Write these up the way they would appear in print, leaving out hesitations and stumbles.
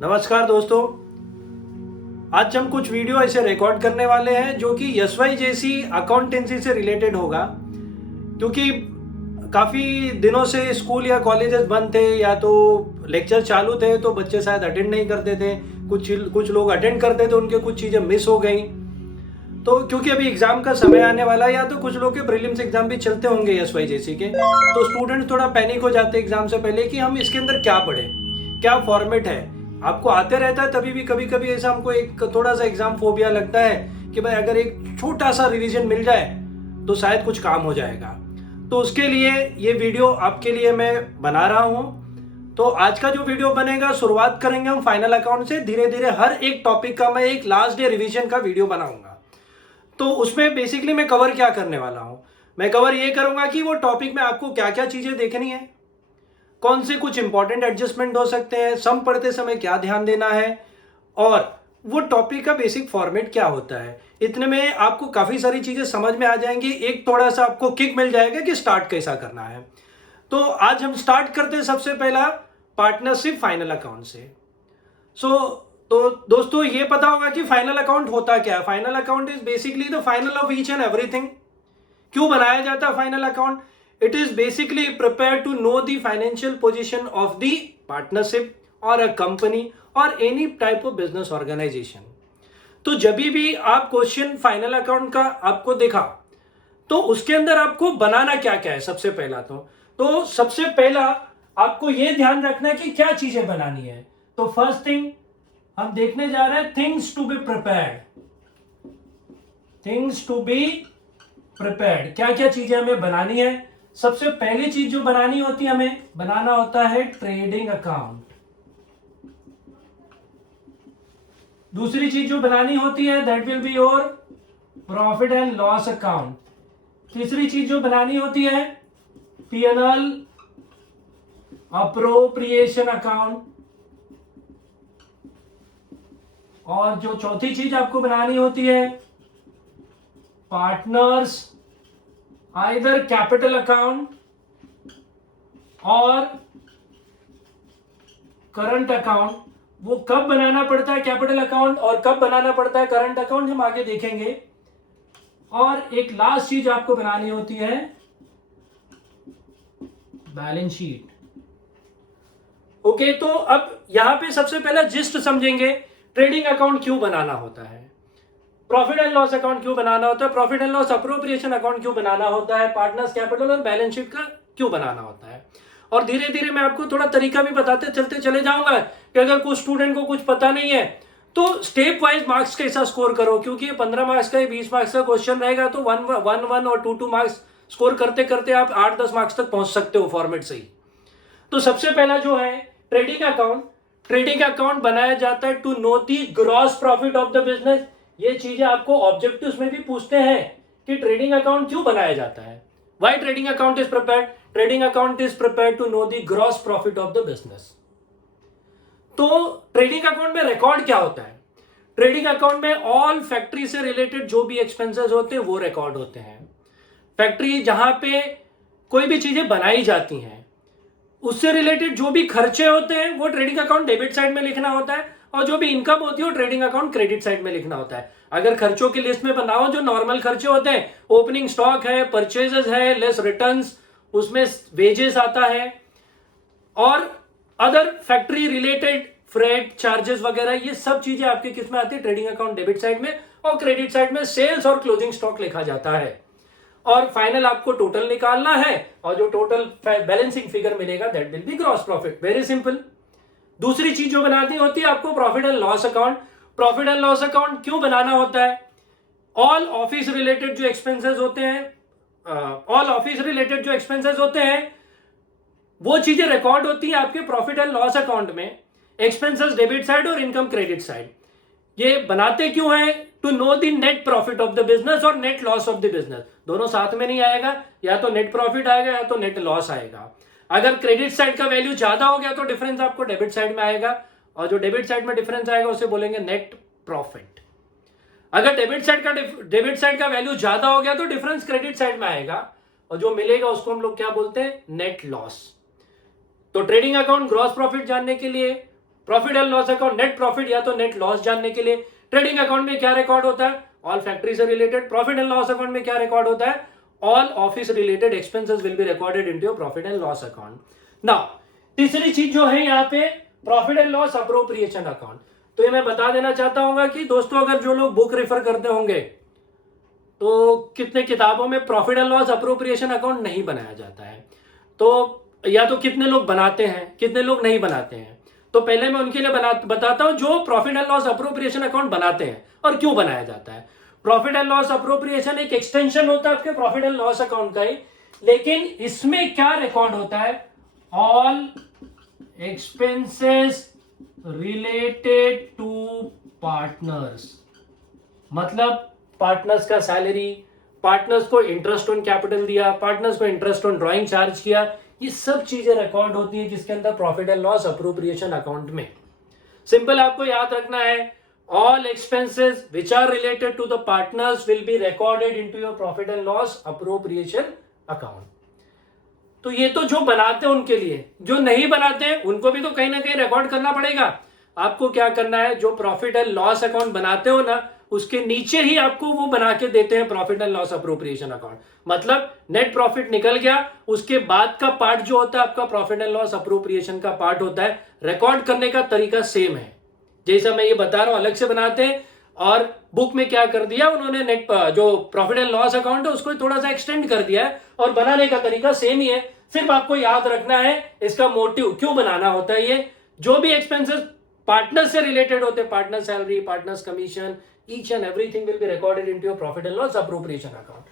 नमस्कार दोस्तों। आज हम कुछ वीडियो ऐसे रिकॉर्ड करने वाले हैं जो कि एसवाई जैसी अकाउंटेंसी से रिलेटेड होगा, क्योंकि काफ़ी दिनों से स्कूल या कॉलेजेस बंद थे या तो लेक्चर चालू थे तो बच्चे शायद अटेंड नहीं करते थे। कुछ लोग अटेंड करते थे, उनके कुछ चीज़ें मिस हो गई। तो क्योंकि अभी एग्जाम का समय आने वाला है, या तो कुछ लोग के प्रीलिम्स एग्जाम भी चलते होंगे एसवाई जैसी के, तो स्टूडेंट थोड़ा पैनिक हो जाते हैं एग्जाम से पहले कि हम इसके अंदर क्या पढ़ें, क्या फॉर्मेट है। आपको आते रहता है, तभी भी कभी कभी ऐसा हमको एक थोड़ा सा एग्जाम फोबिया लगता है कि भाई अगर एक छोटा सा रिवीजन मिल जाए तो शायद कुछ काम हो जाएगा। तो उसके लिए ये वीडियो आपके लिए मैं बना रहा हूँ। तो आज का जो वीडियो बनेगा, शुरुआत करेंगे हम फाइनल अकाउंट से। धीरे धीरे हर एक टॉपिक का मैं एक लास्ट डे रिवीजन का वीडियो बनाऊंगा। तो उसमें बेसिकली मैं कवर क्या करने वाला हूं, मैं कवर ये करूंगा कि वो टॉपिक में आपको क्या क्या चीजें देखनी है, कौन से कुछ इंपॉर्टेंट एडजस्टमेंट हो सकते हैं, सम पढ़ते समय क्या ध्यान देना है, और वो टॉपिक का बेसिक फॉर्मेट क्या होता है। इतने में आपको काफी सारी चीजें समझ में आ जाएंगी, एक थोड़ा सा आपको किक मिल जाएगा कि स्टार्ट कैसा करना है। तो आज हम स्टार्ट करते हैं सबसे पहला पार्टनरशिप फाइनल अकाउंट से। तो दोस्तों ये पता होगा कि फाइनल अकाउंट होता क्या है। Final account is basically the final of each and everything. क्यों बनाया जाता है final account? It is basically prepare to know the financial position of the partnership और अ कंपनी और any type of business organisation. तो जब भी आप क्वेश्चन फाइनल अकाउंट का आपको देखा, तो उसके अंदर आपको बनाना क्या क्या है। सबसे पहला तो सबसे पहला आपको यह ध्यान रखना है कि क्या चीजें बनानी है। तो फर्स्ट थिंग हम देखने जा रहे हैं, things to be prepared. Things to be prepared, क्या क्या चीजें हमें बनानी है। सबसे पहली चीज जो बनानी होती है, हमें बनाना होता है ट्रेडिंग अकाउंट। दूसरी चीज जो बनानी होती है, that will be your profit and loss account. तीसरी चीज जो बनानी होती है, P&L अप्रोप्रिएशन अकाउंट। और जो चौथी चीज आपको बनानी होती है, पार्टनर्स आइदर कैपिटल अकाउंट और करंट अकाउंट। वो कब बनाना पड़ता है कैपिटल अकाउंट और कब बनाना पड़ता है करंट अकाउंट, हम आगे देखेंगे। और एक लास्ट चीज आपको बनानी होती है, बैलेंस शीट। ओके, तो अब यहां पे सबसे पहला जिस्ट समझेंगे, ट्रेडिंग अकाउंट क्यों बनाना होता है, प्रॉफिट एंड लॉस अकाउंट क्यों बनाना होता है, profit and loss appropriation account क्यों बनाना होता है, पार्टनर्स कैपिटल और बैलेंस शीट का क्यों बनाना होता है। और धीरे धीरे मैं आपको थोड़ा तरीका भी बताते चलते चले जाऊंगा कि अगर कुछ स्टूडेंट को कुछ पता नहीं है तो स्टेप वाइज मार्क्स कैसा स्कोर करो, क्योंकि ये 15 मार्क्स का 20 मार्क्स का क्वेश्चन रहेगा। तो 1 और 2 मार्क्स स्कोर करते करते आप 8-10 मार्क्स तक पहुंच सकते हो फॉर्मेट से ही। तो सबसे पहला जो है ट्रेडिंग अकाउंट। ट्रेडिंग अकाउंट बनाया जाता है to know the gross profit of the business. ये चीजें आपको ऑब्जेक्टिव्स में भी पूछते हैं कि ट्रेडिंग अकाउंट क्यों बनाया जाता है, why trading account is prepared. Trading account is prepared to know the gross profit of the business. तो ट्रेडिंग अकाउंट में रिकॉर्ड क्या होता है, ट्रेडिंग अकाउंट में ऑल फैक्ट्री से रिलेटेड जो भी एक्सपेंसेस होते हैं वो रिकॉर्ड होते हैं। फैक्ट्री जहां पे कोई भी चीजें बनाई जाती हैं उससे रिलेटेड जो भी खर्चे होते हैं वो ट्रेडिंग अकाउंट डेबिट साइड में लिखना होता है, और जो भी इनकम होती है वो ट्रेडिंग अकाउंट क्रेडिट साइड में लिखना होता है। अगर खर्चों की लिस्ट में बनाओ, जो नॉर्मल खर्चे होते हैं, ओपनिंग स्टॉक है, परचेजेस है, लेस रिटर्न्स, उसमें वेजेस आता है, और other factory related freight charges वगैरह, ये सब चीजें आपके किस में आती है, ट्रेडिंग अकाउंट डेबिट साइड में। और क्रेडिट साइड में सेल्स और क्लोजिंग स्टॉक लिखा जाता है। और फाइनल आपको टोटल निकालना है, और जो टोटल बैलेंसिंग फिगर मिलेगा that will be gross profit. Very simple. दूसरी चीज जो बनानी होती है आपको, profit and loss account. Profit and loss account क्यों बनाना होता है, ऑल ऑफिस रिलेटेड जो एक्सपेंसेस होते हैं, वो चीजें रिकॉर्ड होती है आपके प्रॉफिट एंड लॉस अकाउंट में, एक्सपेंसेस डेबिट साइड और इनकम क्रेडिट साइड। ये बनाते क्यों है, to know the net profit of the business और net loss of the business. दोनों साथ में नहीं आएगा, या तो नेट प्रॉफिट आएगा या तो नेट लॉस आएगा। अगर क्रेडिट साइड का वैल्यू ज्यादा हो गया तो डिफरेंस आपको डेबिट साइड में आएगा, और जो डेबिट साइड में डिफरेंस आएगा उसे बोलेंगे नेट प्रॉफिट। अगर डेबिट साइड का वैल्यू ज्यादा हो गया तो डिफरेंस क्रेडिट साइड में आएगा, और जो मिलेगा उसको हम लोग क्या बोलते हैं, नेट लॉस। तो ट्रेडिंग अकाउंट ग्रॉस प्रॉफिट जानने के लिए profit and loss account net profit या तो नेट लॉस जानने के लिए। ट्रेडिंग अकाउंट में क्या रिकॉर्ड होता है? ऑल फैक्ट्री से related. Profit and loss account में क्या रिकॉर्ड होता है? All office related expenses will be recorded into your profit and loss account. Now तीसरी चीज जो है यहाँ पे profit and loss appropriation account. तो ये मैं बता देना चाहता हूँ कि दोस्तों अगर जो लोग बुक रेफर करते होंगे तो कितने किताबों में profit and loss appropriation account नहीं बनाया जाता है, तो या तो कितने लोग बनाते हैं, कितने लोग नहीं बनाते हैं। तो पहले मैं उनके लिए बताता हूं जो profit and loss appropriation account बनाते हैं और क्यों बनाया जाता है। प्रॉफिट एंड लॉस अप्रोप्रिएशन एक एक्सटेंशन होता है आपके प्रॉफिट एंड लॉस अकाउंट का ही, लेकिन इसमें क्या रिकॉर्ड होता है? All expenses related to partners. मतलब पार्टनर्स का सैलरी, पार्टनर्स को इंटरेस्ट ऑन कैपिटल दिया, पार्टनर्स को इंटरेस्ट ऑन ड्राइंग चार्ज किया, ये सब चीजें रिकॉर्ड होती है जिसके अंदर profit and loss appropriation account में। सिंपल आपको याद रखना है, all expenses which are related to the partners will be recorded into your profit and loss appropriation account. तो ये तो जो बनाते हैं उनके लिए, जो नहीं बनाते हैं उनको भी तो कहीं ना कहीं रिकॉर्ड करना पड़ेगा। आपको क्या करना है, जो प्रॉफिट एंड लॉस अकाउंट बनाते हो ना उसके नीचे ही आपको वो बना के देते हैं profit and loss appropriation account. मतलब नेट प्रॉफिट निकल गया, उसके बाद का पार्ट जो होता है आपका प्रॉफिट एंड लॉस अप्रोप्रिएशन का पार्ट होता है। रिकॉर्ड करने का तरीका सेम है, जैसा मैं ये बता रहा हूं अलग से बनाते हैं। और बुक में क्या कर दिया उन्होंने, नेट जो प्रॉफिट एंड लॉस अकाउंट है उसको थोड़ा सा एक्सटेंड कर दिया है और बनाने का तरीका सेम ही है। सिर्फ आपको याद रखना है इसका मोटिव क्यों बनाना होता है। ये जो भी एक्सपेंसेस पार्टनर से रिलेटेड होते हैं, partner salary, partners commission, each and everything will be recorded into your profit and loss appropriation account।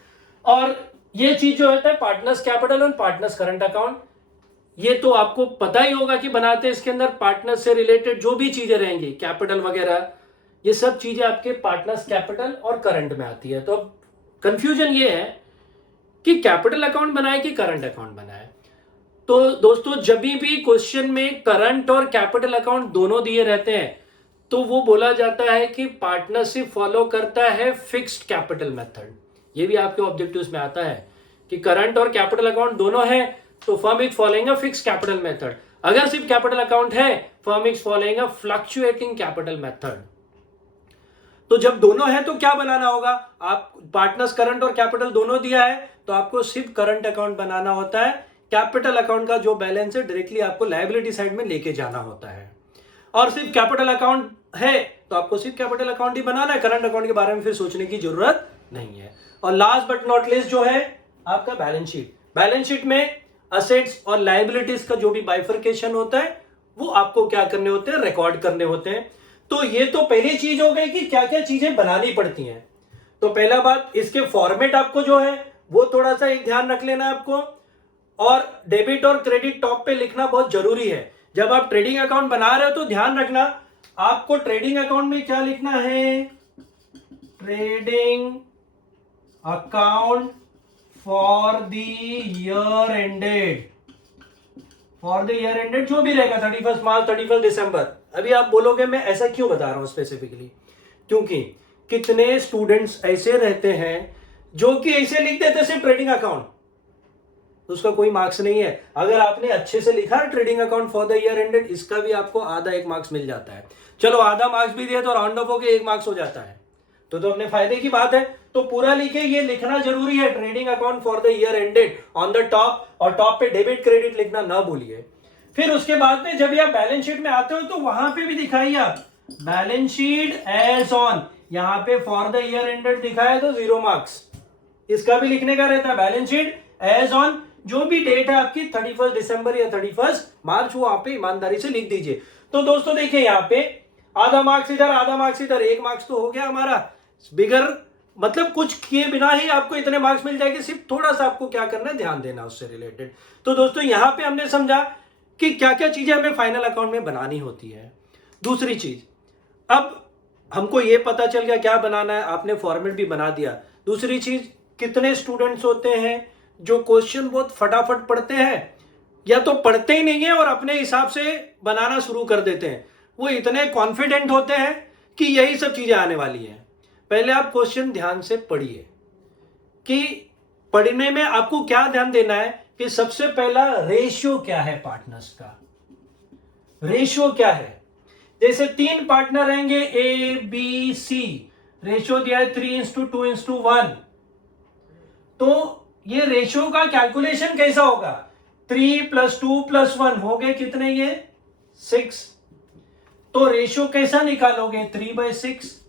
और ये चीज जो होता है पार्टनर्स कैपिटल और पार्टनर्स करंट अकाउंट, ये तो आपको पता ही होगा कि बनाते हैं। इसके अंदर पार्टनर्स से रिलेटेड जो भी चीजें रहेंगी, कैपिटल वगैरह, ये सब चीजें आपके पार्टनर्स कैपिटल और करंट में आती है। तो अब कंफ्यूजन ये है कि कैपिटल अकाउंट बनाए कि करंट अकाउंट बनाए। तो दोस्तों जब भी क्वेश्चन में करंट और कैपिटल अकाउंट दोनों दिए रहते हैं तो वो बोला जाता है कि पार्टनरशिप फॉलो करता है फिक्स्ड कैपिटल मेथड। ये भी आपके ऑब्जेक्टिव्स में आता है कि करंट और कैपिटल अकाउंट दोनों है तो firm is following a fixed capital method. अगर सिर्फ कैपिटल अकाउंट है firm is following a fluctuating capital method. तो जब दोनों है तो क्या बनाना होगा? आप पार्टनर्स करंट और कैपिटल दोनों दिया है तो आपको सिर्फ करंट अकाउंट बनाना होता है। कैपिटल अकाउंट का जो बैलेंस है डायरेक्टली आपको लायबिलिटी साइड में लेके जाना होता है। और सिर्फ कैपिटल अकाउंट है तो आपको सिर्फ कैपिटल अकाउंट ही बनाना है, करंट अकाउंट के बारे में फिर सोचने की जरूरत नहीं है। और लास्ट बट नॉट लीस्ट जो है आपका बैलेंस शीट। बैलेंस शीट में असेट्स और लायबिलिटीज का जो भी बाइफर्केशन होता है वो आपको क्या करने होते हैं, रिकॉर्ड करने होते हैं। तो ये तो पहली चीज हो गई कि क्या क्या चीजें बनानी पड़ती हैं। तो पहला बात, इसके फॉर्मेट आपको जो है वो थोड़ा सा एक ध्यान रख लेना आपको। और डेबिट और क्रेडिट टॉप पे लिखना बहुत जरूरी है। जब आप ट्रेडिंग अकाउंट बना रहे हो तो ध्यान रखना आपको ट्रेडिंग अकाउंट में क्या लिखना है, trading account for the year ended, for the year ended जो भी रहेगा 31 मार्च 31 दिसंबर। अभी आप बोलोगे मैं ऐसा क्यों बता रहा हूं स्पेसिफिकली, क्योंकि कितने स्टूडेंट्स ऐसे रहते हैं जो कि ऐसे लिख देते सिर्फ ट्रेडिंग अकाउंट, उसका कोई मार्क्स नहीं है। अगर आपने अच्छे से लिखा trading account for the year ended, इसका भी आपको आधा 1 मार्क्स मिल जाता है। चलो आधा मार्क्स भी दिए तो राउंड ऑफ होके 1 मार्क्स हो जाता है, तो अपने फायदे की बात है। तो पूरा लिखे, ये लिखना जरूरी है, trading account for the year ended on the top, और टॉप पे डेबिट क्रेडिट लिखना ना भूलिए। फिर उसके बाद में जब आप बैलेंस शीट में आते हो तो वहां पे भी दिखाइए आप बैलेंस शीट एज ऑन, यहां पे फॉर द ईयर एंडेड दिखाया तो 0 मार्क्स, इसका भी लिखने का रहता है। बैलेंस शीट एज ऑन, जो भी डेट है आपकी 31 दिसंबर या 31 मार्च, वो आप पे ईमानदारी से लिख दीजिए। तो दोस्तों देखिए यहाँ पे आधा मार्क्स इधर, आधा मार्क्स इधर, 1 मार्क्स तो हो गया हमारा बिगर, मतलब कुछ किए बिना ही आपको इतने मार्क्स मिल जाएंगे। सिर्फ थोड़ा सा आपको क्या करना है, ध्यान देना उससे रिलेटेड। तो दोस्तों यहाँ पे हमने समझा कि क्या क्या चीजें हमें फाइनल अकाउंट में बनानी होती है। दूसरी चीज, अब हमको ये पता चल गया क्या बनाना है, आपने फॉर्मेट भी बना दिया। दूसरी चीज, कितने स्टूडेंट्स होते हैं जो क्वेश्चन बहुत फटाफट पढ़ते हैं, या तो पढ़ते ही नहीं है और अपने हिसाब से बनाना शुरू कर देते हैं। वो इतने कॉन्फिडेंट होते हैं कि यही सब चीजें आने वाली हैं। पहले आप क्वेश्चन ध्यान से पढ़िए कि पढ़ने में आपको क्या ध्यान देना है कि सबसे पहला रेशियो क्या है पार्टनर्स का, रेशियो क्या है। जैसे 3 पार्टनर रहेंगे ए बी सी, रेशियो दिया है 3:2:1, तो ये रेशियो का कैलकुलेशन कैसा होगा? 3 + 2 + 1 हो गए कितने? ये 6। तो रेशियो कैसा निकालोगे? 3/6,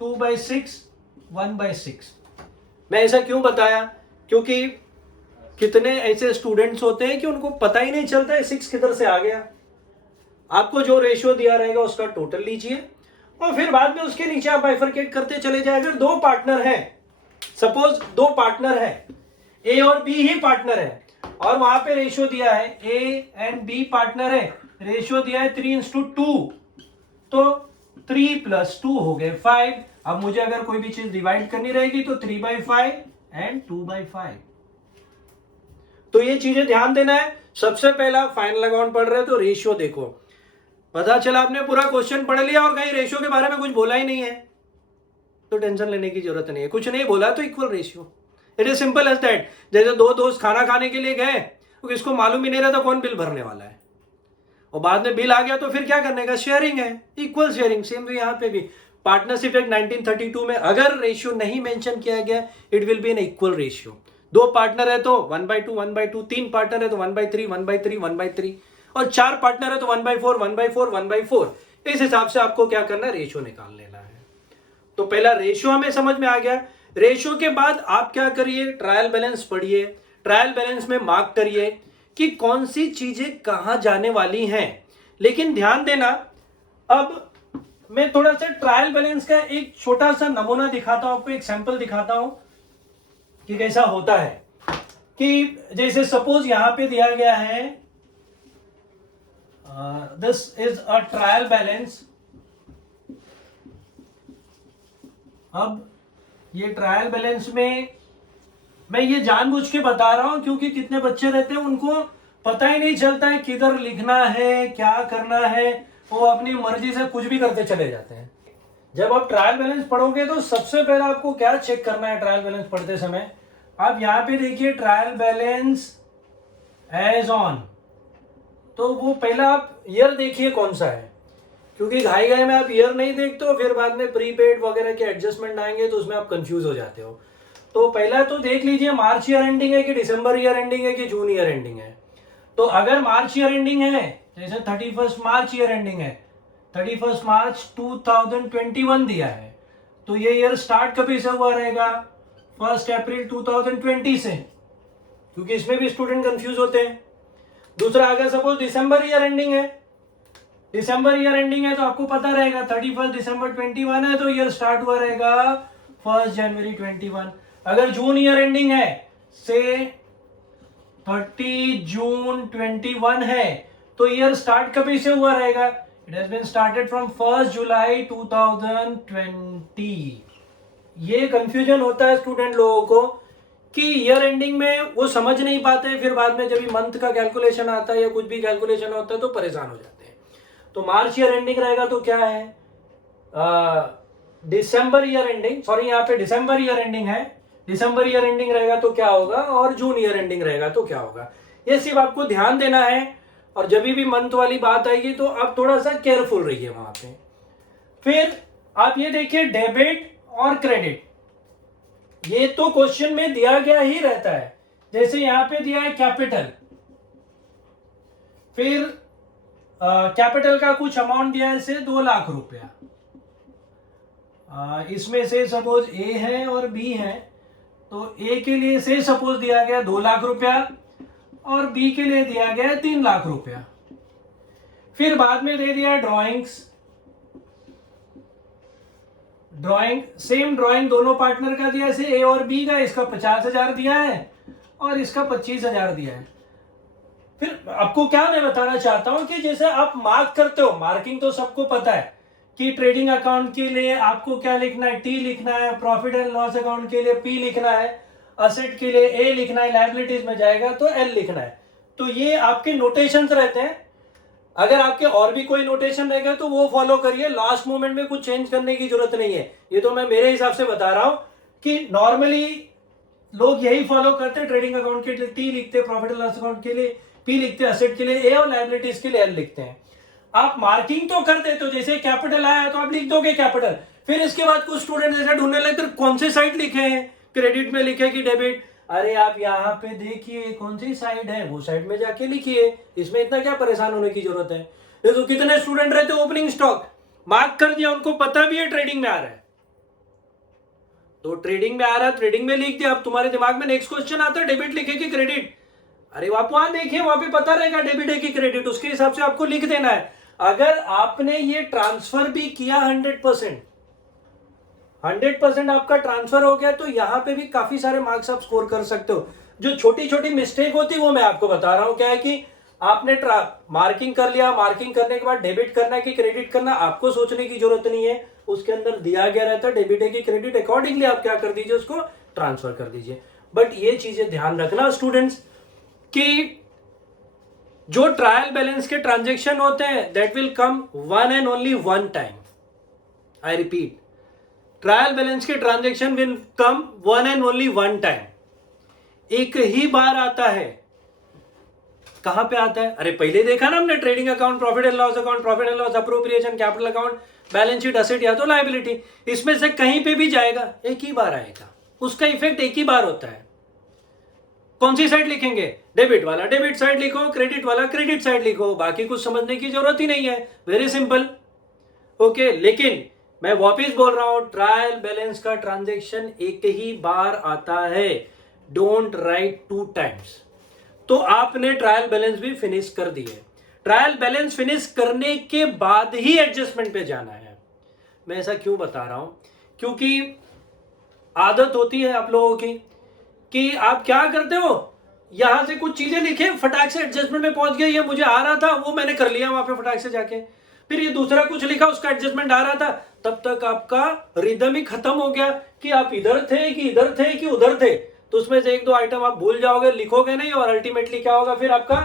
2/6, 1/6। मैं ऐसा क्यों बताया? क्योंकि कितने ऐसे स्टूडेंट्स होते हैं कि उनको पता ही नहीं चलता है 6 किधर से आ गया। आपको जो रेशियो दिया रहेगा उसका टोटल लीजिए और फिर बाद में उसके नीचे आप बाइफरकेट करते चले जाए। अगर 2 पार्टनर हैं, सपोज 2 पार्टनर है, ए और बी ही पार्टनर है और वहां पे रेशियो दिया है ए एंड बी पार्टनर है, रेशियो दिया है 3:2, तो 3 + 2 हो गए 5। अब मुझे अगर कोई भी चीज डिवाइड करनी रहेगी तो 3/5 एंड 2/5। तो ये चीजें ध्यान देना है। सबसे पहला फाइनल अकाउंट पढ़ रहे हो तो रेशियो देखो। पता चला आपने पूरा क्वेश्चन पढ़ लिया और कहीं रेशियो के बारे में कुछ बोला ही नहीं है, तो टेंशन लेने की जरूरत नहीं है। कुछ नहीं बोला तो equal ratio, it is simple as that. जैसे 2 दोस्त खाना खाने के लिए गए, तो किसको मालूम ही नहीं रहता कौन बिल भरने वाला है, और बाद में बिल आ गया तो फिर क्या करने का? शेयरिंग है, इक्वल शेयरिंग। सेम वे यहाँ पे भी पार्टनरशिप एक्ट 1932 में अगर रेशियो नहीं मेंशन किया गया, it will be an equal ratio. 2 partner है तो 1/2 1/2, 3 पार्टनर है तो 1/3 1/3 1/3, और 4 पार्टनर है तो 1/4 1/4 1/4। इस हिसाब से आपको क्या करना है? रेशियो निकाल लेना है। तो पहला रेशियो हमें समझ में आ गया। रेशियो के बाद आप क्या करिए? ट्रायल बैलेंस पढ़िए। ट्रायल बैलेंस में मार्क करिए कि कौन सी चीजें कहां जाने वाली हैं। लेकिन ध्यान देना, अब मैं थोड़ा सा ट्रायल बैलेंस का एक छोटा सा नमूना दिखाता हूं आपको, एक सैंपल दिखाता हूं कि कैसा होता है। कि जैसे सपोज यहां पे दिया गया है this is a trial balance. अब ये ट्रायल बैलेंस में मैं ये जानबूझ के बता रहा हूं क्योंकि कितने बच्चे रहते हैं उनको पता ही नहीं चलता है किधर लिखना है, क्या करना है, वो अपनी मर्जी से कुछ भी करते चले जाते हैं। जब आप ट्रायल बैलेंस पढ़ोगे तो सबसे पहले आपको क्या चेक करना है? ट्रायल बैलेंस पढ़ते समय आप यहां पे देखिए ट्रायल बैलेंस एज ऑन, तो वो पहला आप ईयर देखिए कौन सा है, क्योंकि घाई घाई में आप ईयर नहीं देखते हो, फिर बाद में प्रीपेड वगैरह के एडजस्टमेंट आएंगे तो उसमें आप कंफ्यूज हो जाते हो। तो पहला तो देख लीजिए मार्च ईयर एंडिंग है कि दिसंबर ईयर एंडिंग है कि जून ईयर एंडिंग है। तो अगर मार्च ईयर एंडिंग है, जैसे 31 मार्च ईयर एंडिंग है, 31 मार्च 2021 दिया है, तो ये ईयर स्टार्ट कभी से हुआ रहेगा? 1 अप्रैल 2020 से, क्योंकि इसमें भी स्टूडेंट कंफ्यूज होते हैं। दूसरा, अगर सपोज दिसंबर ईयर एंडिंग है, दिसंबर ईयर एंडिंग है तो आपको पता रहेगा 31 दिसंबर 21 है तो ईयर स्टार्ट हुआ रहेगा 1 जनवरी 21। अगर जून ईयर एंडिंग है, से 30 जून 21 है, तो ईयर स्टार्ट कभी से हुआ रहेगा? It has been started from 1 July 2020। ये कंफ्यूजन होता है स्टूडेंट लोगों को कि ईयर एंडिंग में वो समझ नहीं पाते, फिर बाद में जब मंथ का कैलकुलेशन आता है या कुछ भी कैलकुलेशन होता है तो परेशान हो जाते हैं। तो मार्च ईयर एंडिंग रहेगा तो क्या है? दिसंबर ईयर एंडिंग, सॉरी यहाँ पे दिसंबर ईयर एंडिंग है, दिसंबर ईयर एंडिंग रहेगा तो क्या होगा, और जून ईयर एंडिंग रहेगा तो क्या होगा। ये सिर्फ आपको ध्यान देना है, और जब भी मंथ वाली बात आएगी तो आप थोड़ा सा केयरफुल रहिए वहां पे। फिर आप ये देखिए डेबिट और क्रेडिट, ये तो क्वेश्चन में दिया गया ही रहता है। जैसे यहां पे दिया है कैपिटल, फिर कैपिटल का कुछ अमाउंट दिया है से 2 लाख रुपया, इसमें से सपोज ए है और बी है, तो ए के लिए से सपोज दिया गया 2 लाख रुपया और बी के लिए दिया गया है 3 लाख रुपया। फिर बाद में दे दिया ड्राइंग्स, ड्राइंग सेम ड्राइंग दोनों पार्टनर का दिया है, ए और बी का, इसका 50,000 दिया है और इसका 25,000 दिया है। फिर आपको क्या मैं बताना चाहता हूं कि जैसे आप मार्क करते हो, मार्किंग तो सबको पता है कि ट्रेडिंग अकाउंट के लिए आपको क्या लिखना है? टी लिखना है, प्रॉफिट एंड लॉस अकाउंट के लिए पी लिखना है, असेट के लिए ए लिखना है, लायबिलिटीज में जाएगा तो एल लिखना है। तो ये आपके नोटेशंस रहते हैं। अगर आपके और भी कोई नोटेशन रहेगा तो वो फॉलो करिए, लास्ट मोमेंट में कुछ चेंज करने की जरूरत नहीं है। ये तो मैं मेरे हिसाब से बता रहा हूं कि नॉर्मली लोग यही फॉलो करते हैं। ट्रेडिंग अकाउंट के लिए टी लिखते हैं, प्रॉफिट एंड लॉस अकाउंट के लिए पी लिखते हैं, असेट के लिए ए और लायबिलिटीज के लिए एल लिखते हैं। आप मार्किंग तो कर देते हो, जैसे कैपिटल आया तो आप लिख दोगे कैपिटल, फिर इसके बाद कुछ स्टूडेंट ऐसा ढूंढने लगते कौन से साइड लिखे हैं, क्रेडिट में लिखे कि डेबिट। अरे आप यहाँ पे देखिए कौन सी साइड है, वो साइड में जाके लिखिए, इसमें इतना क्या परेशान होने की जरूरत है। देखो कितने स्टूडेंट रहते ओपनिंग स्टॉक मार्क कर दिया, उनको पता भी है ट्रेडिंग में आ रहा है, तो ट्रेडिंग में आ रहा है, ट्रेडिंग में लिख दिया। अब तुम्हारे दिमाग में नेक्स्ट क्वेश्चन आता है डेबिट लिखे कि क्रेडिट, अरे आप वहां देखिए, वहां पे पता रहेगा डेबिट है कि क्रेडिट, उसके हिसाब से आपको लिख देना है। अगर आपने ये ट्रांसफर भी किया 100% आपका ट्रांसफर हो गया, तो यहां पे भी काफी सारे मार्क्स आप स्कोर कर सकते हो। जो छोटी छोटी मिस्टेक होती है वो मैं आपको बता रहा हूं, क्या है कि आपने मार्किंग कर लिया, मार्किंग करने के बाद डेबिट करना है कि क्रेडिट करना, आपको सोचने की जरूरत नहीं है, उसके अंदर दिया गया रहता है डेबिट है कि क्रेडिट, अकॉर्डिंगली आप क्या कर दीजिए, उसको ट्रांसफर कर दीजिए। बट ये चीजें ध्यान रखना स्टूडेंट्स कि जो ट्रायल बैलेंस के ट्रांजेक्शन होते हैं that will come one and only one time. I repeat, trial balance के transaction will come one and only one time, एक ही बार आता है। कहां पे आता है? अरे पहले देखा ना हमने, trading account, profit and loss account, profit and loss, appropriation, capital account, balance sheet, asset या तो लायबिलिटी, इसमें से कहीं पे भी जाएगा एक ही बार आएगा, उसका इफेक्ट एक ही बार होता है। कौन सी साइड लिखेंगे? डेबिट वाला डेबिट साइड लिखो, क्रेडिट वाला क्रेडिट साइड लिखो, बाकी कुछ समझने की जरूरत ही नहीं है, वेरी सिंपल। ओके, लेकिन मैं वापिस बोल रहा हूं, ट्रायल बैलेंस का ट्रांजेक्शन एक ही बार आता है, डोंट राइट टू टाइम्स। तो आपने ट्रायल बैलेंस भी फिनिश कर दिए, ट्रायल बैलेंस फिनिश करने के बाद ही एडजस्टमेंट पे जाना है। मैं ऐसा क्यों बता रहा हूं? क्योंकि आदत होती है आप लोगों की कि आप क्या करते हो, यहां से कुछ चीजें लिखे, फटाक से एडजस्टमेंट में पहुंच गए, ये मुझे आ रहा था वो मैंने कर लिया वहां पे फटाक से जाके, फिर ये दूसरा कुछ लिखा उसका एडजस्टमेंट आ रहा था, तब तक आपका रिदम ही खत्म हो गया कि आप इधर थे कि इधर थे कि उधर थे। तो उसमें से एक दो आइटम आप भूल जाओगे, लिखोगे नहीं, और अल्टीमेटली क्या होगा, फिर आपका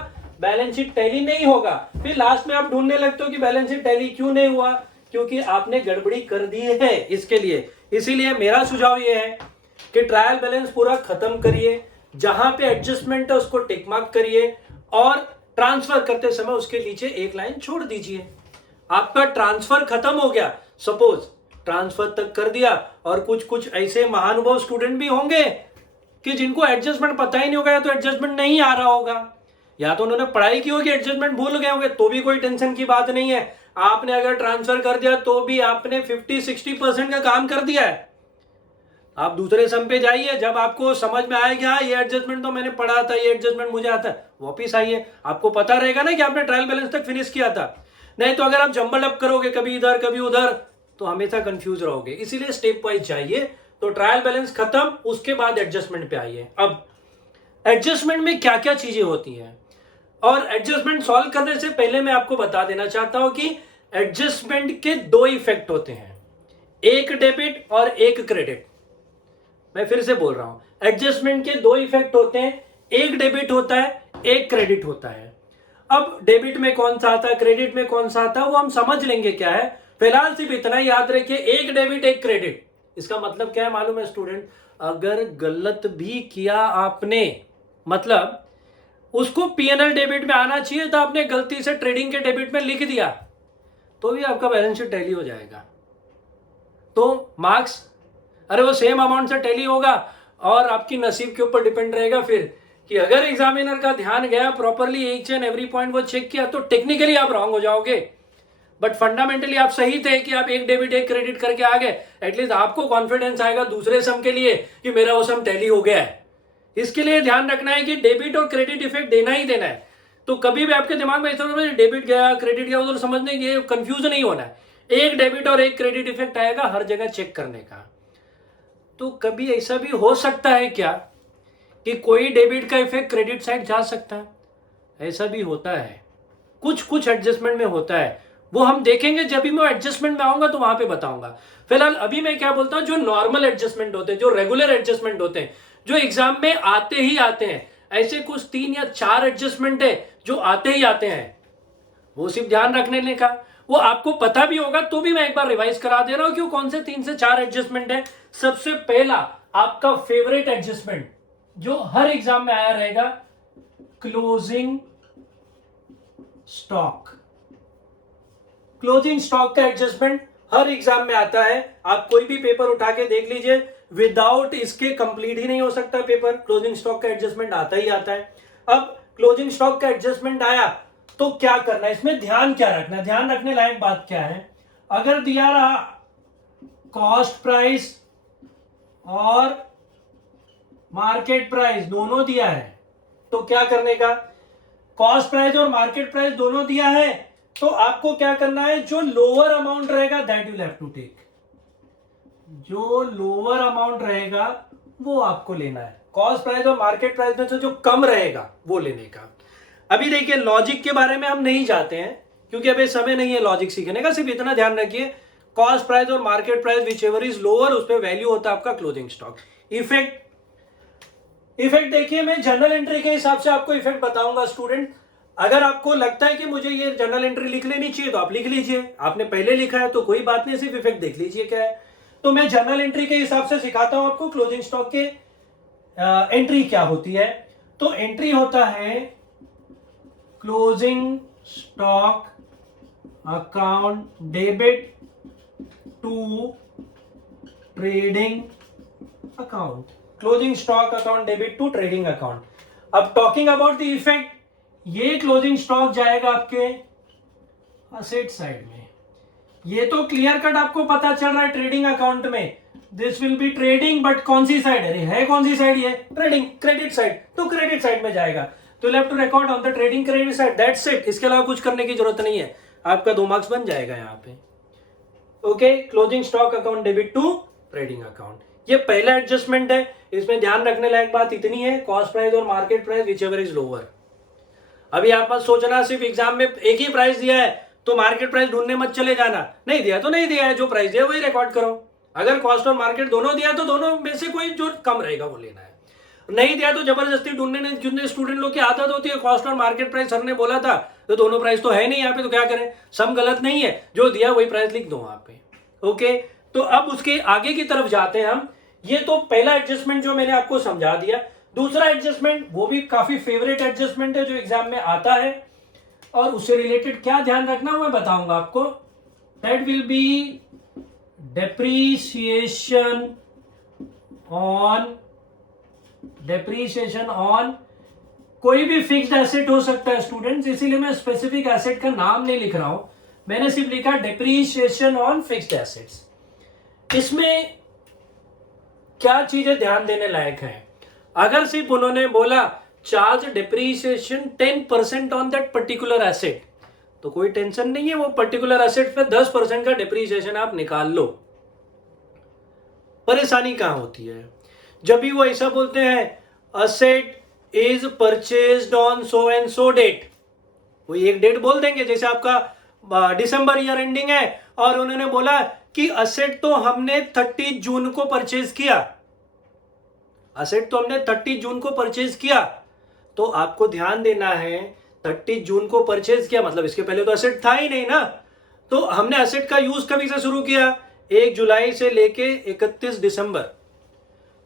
बैलेंस शीट टैली नहीं होगा। फिर लास्ट में आप ढूंढने लगते हो कि बैलेंस शीट टैली क्यों नहीं हुआ, क्योंकि आपने गड़बड़ी कर दी है इसके लिए। इसीलिए मेरा सुझाव ये है कि ट्रायल बैलेंस पूरा खत्म करिए, जहां पे एडजस्टमेंट है उसको टिक मार्क करिए, और ट्रांसफर करते समय उसके नीचे एक लाइन छोड़ दीजिए। आपका ट्रांसफर खत्म हो गया, सपोज ट्रांसफर तक कर दिया, और कुछ कुछ ऐसे महानुभाव स्टूडेंट भी होंगे कि जिनको एडजस्टमेंट पता ही नहीं होगा, या तो एडजस्टमेंट नहीं आ रहा होगा, या तो उन्होंने पढ़ाई की होगी एडजस्टमेंट भूल गए होंगे, तो भी कोई टेंशन की बात नहीं है। आपने अगर ट्रांसफर कर दिया तो भी आपने 50-60% का काम कर दिया है। आप दूसरे सम पे जाइए, जब आपको समझ में आएगा हाँ ये एडजस्टमेंट तो मैंने पढ़ा था, ये एडजस्टमेंट मुझे आता है, वापिस आइए, आपको पता रहेगा ना कि आपने ट्रायल बैलेंस तक फिनिश किया था। नहीं तो अगर आप जंबल अप करोगे कभी इधर कभी उधर, तो हमेशा कंफ्यूज रहोगे। इसीलिए स्टेप वाइज जाइए। तो ट्रायल बैलेंस खत्म, उसके बाद एडजस्टमेंट पे आइए। अब एडजस्टमेंट में क्या क्या चीजें होती हैं, और एडजस्टमेंट सॉल्व करने से पहले मैं आपको बता देना चाहता हूं कि एडजस्टमेंट के दो इफेक्ट होते हैं, एक डेबिट और एक क्रेडिट। मैं फिर से बोल रहा हूं, एडजस्टमेंट के दो इफेक्ट होते हैं, एक डेबिट होता है, एक क्रेडिट होता है। अब डेबिट में कौन सा आता है, क्रेडिट में कौन सा आता है, वो हम समझ लेंगे क्या है। फिलहाल सिर्फ इतना याद रखिए, एक डेबिट एक क्रेडिट। इसका मतलब क्या है मालूम है स्टूडेंट? अगर गलत भी किया आपने, मतलब उसको पीएनएल डेबिट में आना चाहिए था, आपने गलती से ट्रेडिंग के डेबिट में लिख दिया, तो भी आपका बैलेंस शीट टैली हो जाएगा। तो मार्क्स, अरे वो सेम अमाउंट से टैली होगा, और आपकी नसीब के ऊपर डिपेंड रहेगा फिर कि अगर एग्जामिनर का ध्यान गया properly, each and every point वो चेक किया, तो टेक्निकली आप रॉन्ग हो जाओगे, बट फंडामेंटली आप सही थे कि आप एक डेबिट एक क्रेडिट करके आ गए। एटलीस्ट आपको कॉन्फिडेंस आएगा दूसरे सम के लिए कि मेरा वो सम टैली हो गया है। इसके लिए ध्यान रखना है कि डेबिट और क्रेडिट इफेक्ट देना ही देना है। तो कभी भी आपके दिमाग में ऐसा डेबिट गया क्रेडिट गया उधर समझने ये कंफ्यूज नहीं होना है। एक डेबिट और एक क्रेडिट इफेक्ट आएगा हर जगह चेक करने का। तो कभी ऐसा भी हो सकता है क्या कि कोई डेबिट का इफेक्ट क्रेडिट साइड जा सकता है? ऐसा भी होता है, कुछ कुछ एडजस्टमेंट में होता है, वो हम देखेंगे जब भी मैं एडजस्टमेंट में आऊंगा तो वहां पे बताऊंगा। फिलहाल अभी मैं क्या बोलता हूं, जो नॉर्मल एडजस्टमेंट होते हैं, जो रेगुलर एडजस्टमेंट होते हैं, जो एग्जाम में आते ही आते हैं, ऐसे कुछ 3 या 4 एडजस्टमेंट है जो आते ही आते हैं, वो सिर्फ ध्यान रखने का। वो आपको पता भी होगा तो भी मैं एक बार रिवाइज करा दे रहा हूं क्यों, कौन से 3 से 4 एडजस्टमेंट है। सबसे पहला आपका फेवरेट एडजस्टमेंट जो हर एग्जाम में आया रहेगा, क्लोजिंग स्टॉक। क्लोजिंग स्टॉक का एडजस्टमेंट हर एग्जाम में आता है, आप कोई भी पेपर उठा के देख लीजिए, विदाउट इसके कंप्लीट ही नहीं हो सकता पेपर। क्लोजिंग स्टॉक का एडजस्टमेंट आता ही आता है। अब क्लोजिंग स्टॉक का एडजस्टमेंट आया तो क्या करना है, इसमें ध्यान क्या रखना है, ध्यान रखने लायक बात क्या है, अगर दिया रहा कॉस्ट प्राइस और मार्केट प्राइस दोनों दिया है तो क्या करने का, कॉस्ट प्राइस और मार्केट प्राइस दोनों दिया है तो आपको क्या करना है, जो लोअर अमाउंट रहेगा that you have to take, जो लोअर अमाउंट रहेगा वो आपको लेना है, कॉस्ट प्राइस और मार्केट प्राइस में से जो कम रहेगा वो लेने का। अभी देखिए लॉजिक के बारे में हम नहीं जाते हैं क्योंकि अभी समय नहीं है लॉजिक सीखने का, सिर्फ इतना ध्यान रखिए कॉस्ट प्राइस और market price which ever is lower उस पर वैल्यू होता है आपका क्लोजिंग स्टॉक। इफेक्ट देखिए मैं जनरल एंट्री के हिसाब से आपको इफेक्ट बताऊंगा स्टूडेंट। अगर आपको लगता है कि मुझे ये जनरल एंट्री लिख लेनी चाहिए तो आप लिख लीजिए, आपने पहले लिखा है तो कोई बात नहीं, सिर्फ इफेक्ट देख लीजिए क्या है। तो मैं जनरल एंट्री के हिसाब से सिखाता हूं आपको क्लोजिंग स्टॉक के एंट्री क्या होती है। तो एंट्री होता है closing stock account debit to trading account, closing stock account debit to trading account. अब टॉकिंग अबाउट द इफेक्ट, ये क्लोजिंग स्टॉक जाएगा आपके असेट साइड में, ये तो क्लियर कट आपको पता चल रहा है ट्रेडिंग अकाउंट में this will be trading, but कौन सी साइड है कौन सी साइड, ये ट्रेडिंग क्रेडिट साइड, तो क्रेडिट साइड में जाएगा तो left to record on the trading credit side, that's it. इसके अलावा कुछ करने की जरूरत नहीं है, आपका 2 मार्क्स बन जाएगा यहाँ पे। Okay, closing stock account debit to trading account, ये पहला एडजस्टमेंट है। इसमें ध्यान रखने लायक बात इतनी है, कॉस्ट प्राइस और market price which ever is lower. अभी आप मत सोचना सिर्फ एग्जाम में एक ही प्राइस दिया है तो मार्केट प्राइस ढूंढने मत चले जाना, नहीं दिया तो नहीं दिया है, जो प्राइस दिया वही रिकॉर्ड करो। अगर कॉस्ट और मार्केट दोनों दिया तो दोनों में से कोई जो कम रहेगा वो लेना है, नहीं दिया तो जबरदस्ती ढूंढने, जितने स्टूडेंट लोग की आदत होती है कॉस्ट और मार्केट प्राइस सर ने बोला था तो दोनों प्राइस तो है नहीं यहाँ पे तो क्या करें, सब गलत नहीं है, जो दिया वही प्राइस लिख दो वहां पे। ओके, तो अब उसके आगे की तरफ जाते हैं हम। ये तो पहला एडजस्टमेंट जो मैंने आपको समझा दिया। दूसरा एडजस्टमेंट वो भी काफी फेवरेट एडजस्टमेंट है जो एग्जाम में आता है, और उससे रिलेटेड क्या ध्यान रखना मैं बताऊंगा आपको। That will B depreciation on कोई भी फिक्स्ड एसेट हो सकता है स्टूडेंट्स, इसीलिए मैं स्पेसिफिक एसेट का नाम नहीं लिख रहा हूं, मैंने सिर्फ लिखा डेप्रीसिएशन ऑन फिक्स्ड एसेट्स। इसमें क्या चीजें ध्यान देने लायक है, अगर सिर्फ उन्होंने बोला charge depreciation 10% on that particular asset तो कोई टेंशन नहीं है, वो पर्टिकुलर एसेट पे 10% का डिप्रीसिएशन आप निकाल लो। परेशानी कहां होती है, जब भी वो ऐसा बोलते हैं asset is purchased on so and so date, वो एक डेट बोल देंगे, जैसे आपका दिसंबर ईयर एंडिंग है और उन्होंने बोला कि असेट तो हमने 30 जून को परचेज किया, असेट तो हमने 30 जून को परचेज किया, तो आपको ध्यान देना है 30 जून को परचेज किया मतलब इसके पहले तो असेट था ही नहीं ना, तो हमने असेट का यूज कभी से शुरू किया, 1 जुलाई से लेके 31 दिसंबर,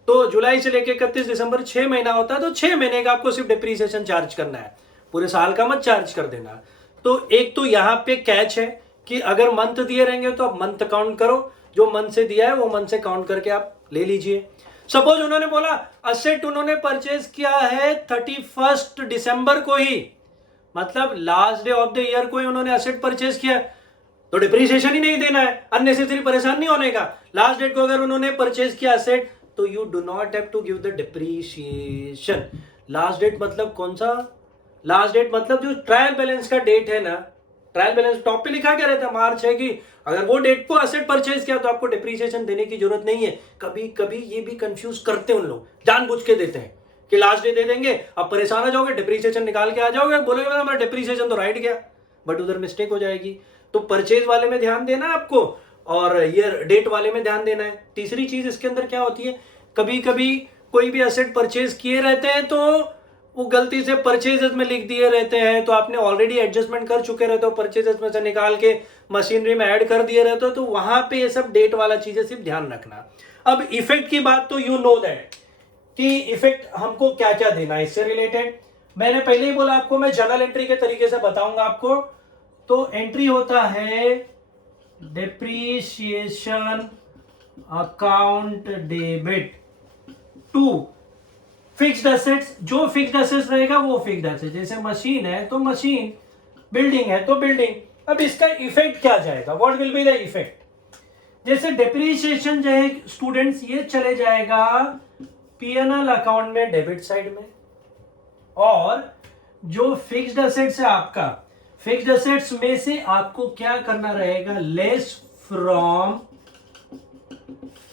तो जुलाई से लेके 31 दिसंबर 6 महीना होता है, तो 6 महीने का आपको सिर्फ डिप्रीसिएशन चार्ज करना है, पूरे साल का मत चार्ज कर देना। तो एक तो यहाँ पे कैच है कि अगर मंथ दिए रहेंगे तो आप मंथ काउंट करो, जो मंथ से दिया है वो मंथ से काउंट करके आप ले लीजिए। सपोज उन्होंने बोला असेट उन्होंने परचेज किया है 31 दिसंबर को ही, मतलब last day of the year को ही उन्होंने असेट परचेज किया, तो डिप्रीसिएशन ही नहीं देना है, अननेसेसरी परेशान नहीं होने का। लास्ट डेट को अगर उन्होंने परचेज किया असेट तो you do not have to give the depreciation. Last date मतलब कौन सा, लास्ट डेट मतलब जो ट्रायल बैलेंस का डेट है ना, ट्रायल बैलेंस टॉप पे लिखा क्या रहता है, मार्च है, कि अगर वो डेट को असेट परचेज किया तो आपको डिप्रीसिएशन देने की जरूरत नहीं है। कभी कभी ये भी कंफ्यूज करते हैं उन लोग, जानबूझ के देते हैं कि लास्ट डे दे देंगे, अब परेशान हो जाओगे, डिप्रीसिएशन निकाल के आ जाओगे, बोलोगे हमारा डिप्रीसिएशन तो राइट गया, बट उधर मिस्टेक हो जाएगी। तो परचेज वाले में ध्यान देना है आपको और ये डेट वाले में ध्यान देना है। तीसरी चीज इसके अंदर क्या होती है, कभी कभी कोई भी एसेट परचेज किए रहते हैं तो वो गलती से परचेजेस में लिख दिए रहते हैं, तो आपने ऑलरेडी एडजस्टमेंट कर चुके रहते हो, परचेजेस में से निकाल के मशीनरी में ऐड कर दिए रहते हो, तो वहां पे ये सब डेट वाला चीजें सिर्फ ध्यान रखना। अब इफेक्ट की बात तो यू नो दैट कि इफेक्ट हमको क्या क्या देना है इससे रिलेटेड, मैंने पहले ही बोला आपको, मैं जर्नल एंट्री के तरीके से बताऊंगा आपको। तो एंट्री होता है depreciation account debit to fixed assets. जो फिक्स्ड एसेट्स रहेगा वो फिक्स्ड एसेट्स, जैसे मशीन है तो मशीन, बिल्डिंग है तो बिल्डिंग। अब इसका इफेक्ट क्या जाएगा, what will be the effect? जैसे डेप्रीशिएशन जो है स्टूडेंट्स, ये चले जाएगा पीएनएल अकाउंट में डेबिट साइड में, और जो फिक्स्ड एसेट्स है आपका, फिक्स्ड एसेट्स में से आपको क्या करना रहेगा, लेस फ्रॉम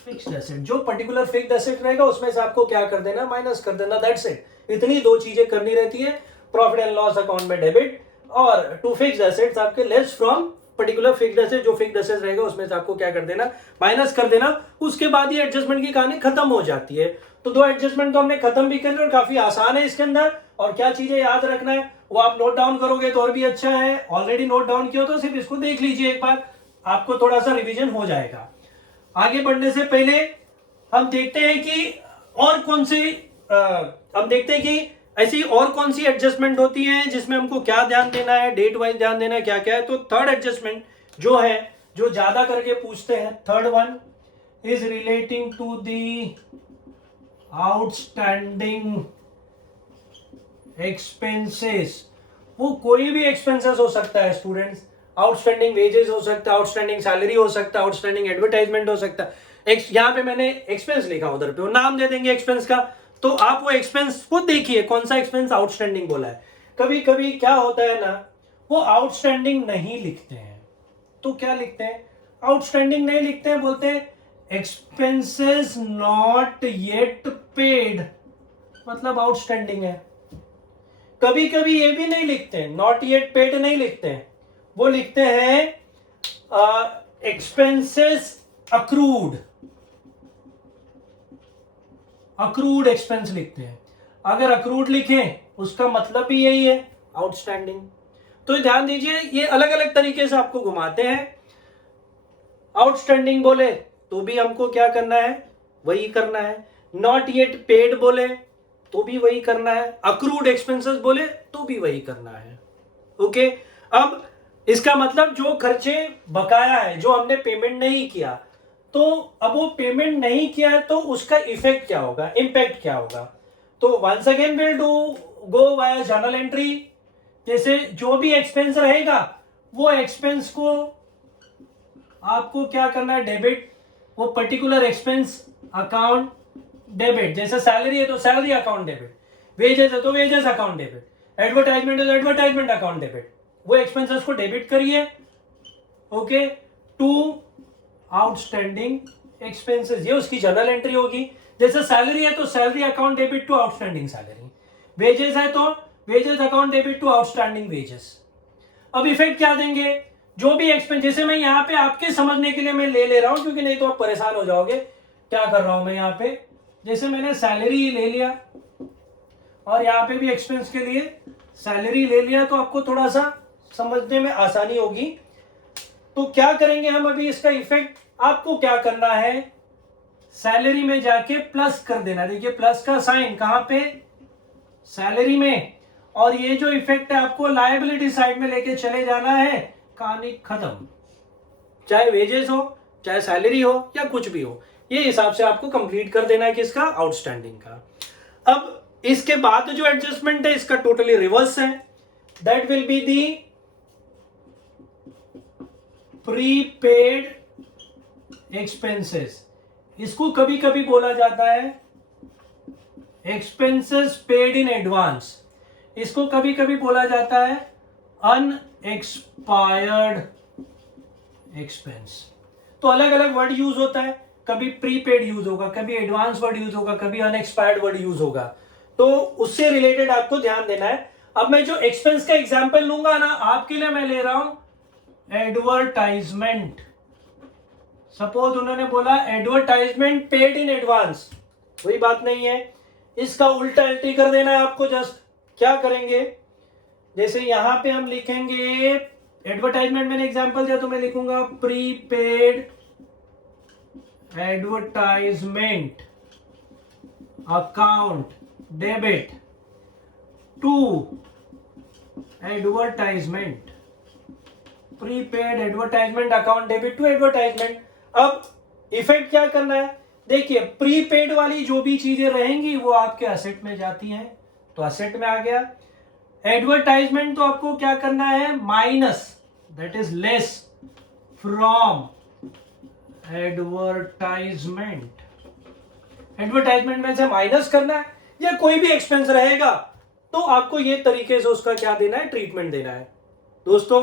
फिक्स्ड एसेट। जो पर्टिकुलर फिक्स्ड एसेट रहेगा उसमें से आपको क्या कर देना, माइनस कर देना, दैट्स इट। इतनी दो चीजें करनी रहती है प्रॉफिट एंड लॉस अकाउंट में डेबिट, और टू फिक्स्ड एसेट्स आपके less from particular fixed asset. जो फिक्स्ड एसेट रहेगा उसमें से आपको क्या कर देना, माइनस कर देना। उसके बाद ये एडजस्टमेंट की कहानी खत्म हो जाती है। तो दो एडजस्टमेंट तो हमने खत्म भी कर ली और काफी आसान है इसके अंदर। और क्या चीजें याद रखना है वो आप नोट डाउन करोगे तो और भी अच्छा है, ऑलरेडी नोट डाउन किया तो सिर्फ इसको देख लीजिए एक बार, आपको थोड़ा सा रिवीजन हो जाएगा। आगे बढ़ने से पहले हम देखते हैं कि और कौन सी हम देखते हैं कि ऐसी और कौन सी एडजस्टमेंट होती है जिसमें हमको क्या ध्यान देना है, डेट वाइज ध्यान देना है, क्या क्या है। तो थर्ड एडजस्टमेंट जो है, जो ज्यादा करके पूछते हैं, third one is relating to the outstanding expenses. वो कोई भी एक्सपेंसेस हो सकता है स्टूडेंट्स, आउटस्टैंडिंग वेजेस हो सकता है, आउटस्टैंडिंग सैलरी हो सकता है, आउटस्टैंडिंग एडवर्टाइजमेंट हो सकता है। यहाँ पे मैंने एक्सपेंस लिखा, उधर पे वो नाम दे देंगे एक्सपेंस का, तो आप वो एक्सपेंस को देखिए कौन सा एक्सपेंस आउटस्टैंडिंग बोला है। कभी कभी क्या होता है ना, वो आउटस्टैंडिंग नहीं लिखते हैं, तो क्या लिखते हैं, आउटस्टैंडिंग नहीं लिखते हैं, बोलते हैं एक्सपेंसेस नॉट येट पेड, मतलब आउटस्टैंडिंग है। कभी कभी ये भी नहीं लिखते हैं, नॉट येट पेड नहीं लिखते हैं, वो लिखते हैं एक्सपेंसेस अक्रूड, अक्रूड एक्सपेंस लिखते हैं। अगर अक्रूड लिखें उसका मतलब भी यही है, आउटस्टैंडिंग। तो ध्यान दीजिए, ये अलग अलग तरीके से आपको घुमाते हैं। आउटस्टैंडिंग बोले तो भी हमको क्या करना है, वही करना है। नॉट येट पेड बोले तो भी वही करना है। अक्रूड एक्सपेंसेस बोले तो भी वही करना है। ओके, अब इसका मतलब जो खर्चे बकाया है, जो हमने पेमेंट नहीं किया, तो अब वो पेमेंट नहीं किया है तो उसका इफेक्ट क्या होगा, इंपैक्ट क्या होगा। तो once again will do go via journal entry. जैसे जो भी एक्सपेंस रहेगा वो एक्सपेंस को आपको क्या करना है, डेबिट, वो पर्टिकुलर एक्सपेंस अकाउंट डेबिट। जैसे सैलरी है तो सैलरी अकाउंट डेबिट, वेजेस है तो वेजेस अकाउंट डेबिट, एडवर्टाइजमेंट है तो एडवर्टाइजमेंट अकाउंट डेबिट, वो एक्सपेंसेस को डेबिट करिए। ओके, टू आउटस्टैंडिंग एक्सपेंसेस, ये उसकी जर्नल एंट्री होगी। जैसे सैलरी है तो salary account debit to outstanding salary, wages है तो wages account debit to outstanding wages. अब इफेक्ट क्या देंगे, जो भी एक्सपेंस, जैसे मैं यहाँ पे आपके समझने के लिए मैं ले रहा हूं, क्योंकि नहीं तो आप परेशान हो जाओगे क्या कर रहा हूं मैं यहाँ पे। जैसे मैंने सैलरी ले लिया और यहाँ पे भी एक्सपेंस के लिए सैलरी ले लिया, तो आपको थोड़ा सा समझने में आसानी होगी। तो क्या करेंगे हम अभी, इसका इफेक्ट आपको क्या करना है, सैलरी में जाके प्लस कर देना। देखिए प्लस का साइन कहां पे, सैलरी में, और ये जो इफेक्ट है आपको लायबिलिटी साइड में लेके चले जाना है, कहानी खत्म। चाहे वेजेस हो, चाहे सैलरी हो, या कुछ भी हो, ये हिसाब से आपको कंप्लीट कर देना है किसका, आउटस्टैंडिंग का। अब इसके बाद जो एडजस्टमेंट है इसका टोटली रिवर्स है, that will be the prepaid expenses. इसको कभी कभी बोला जाता है एक्सपेंसेस पेड इन एडवांस, इसको कभी कभी बोला जाता है अनएक्सपायर्ड एक्सपेंस। तो अलग अलग वर्ड यूज होता है, कभी प्रीपेड यूज होगा, कभी एडवांस वर्ड यूज होगा, कभी अनएक्सपायर्ड वर्ड यूज होगा, तो उससे रिलेटेड आपको ध्यान देना है। अब मैं जो एक्सपेंस का एग्जांपल लूंगा ना, आपके लिए मैं ले रहा हूं एडवर्टाइजमेंट। सपोज उन्होंने बोला एडवर्टाइजमेंट पेड इन एडवांस, वही बात नहीं है, इसका उल्टा एंट्री कर देना है आपको। जस्ट क्या करेंगे, जैसे यहां पे हम लिखेंगे एडवर्टाइजमेंट, मैंने एग्जांपल दिया तो मैं लिखूंगा prepaid advertisement account debit to advertisement prepaid advertisement account debit to advertisement. अब इफेक्ट क्या करना है, देखिए प्रीपेड वाली जो भी चीजें रहेंगी वो आपके असेट में जाती हैं, तो असेट में आ गया। एडवर्टाइजमेंट तो आपको क्या करना है, minus, that is less from advertisement, advertisement में से माइनस करना है, या कोई भी एक्सपेंस रहेगा तो आपको ये तरीके से उसका क्या देना है, ट्रीटमेंट देना है। दोस्तों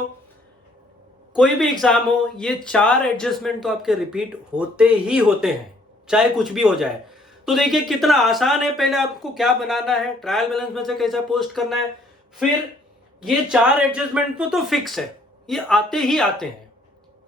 कोई भी एग्जाम हो, ये 4 एडजस्टमेंट तो आपके रिपीट होते ही होते हैं, चाहे कुछ भी हो जाए। तो देखिए कितना आसान है, पहले आपको क्या बनाना है, ट्रायल बैलेंस में से कैसे पोस्ट करना है, फिर ये 4 एडजस्टमेंट तो फिक्स है, ये आते ही आते हैं।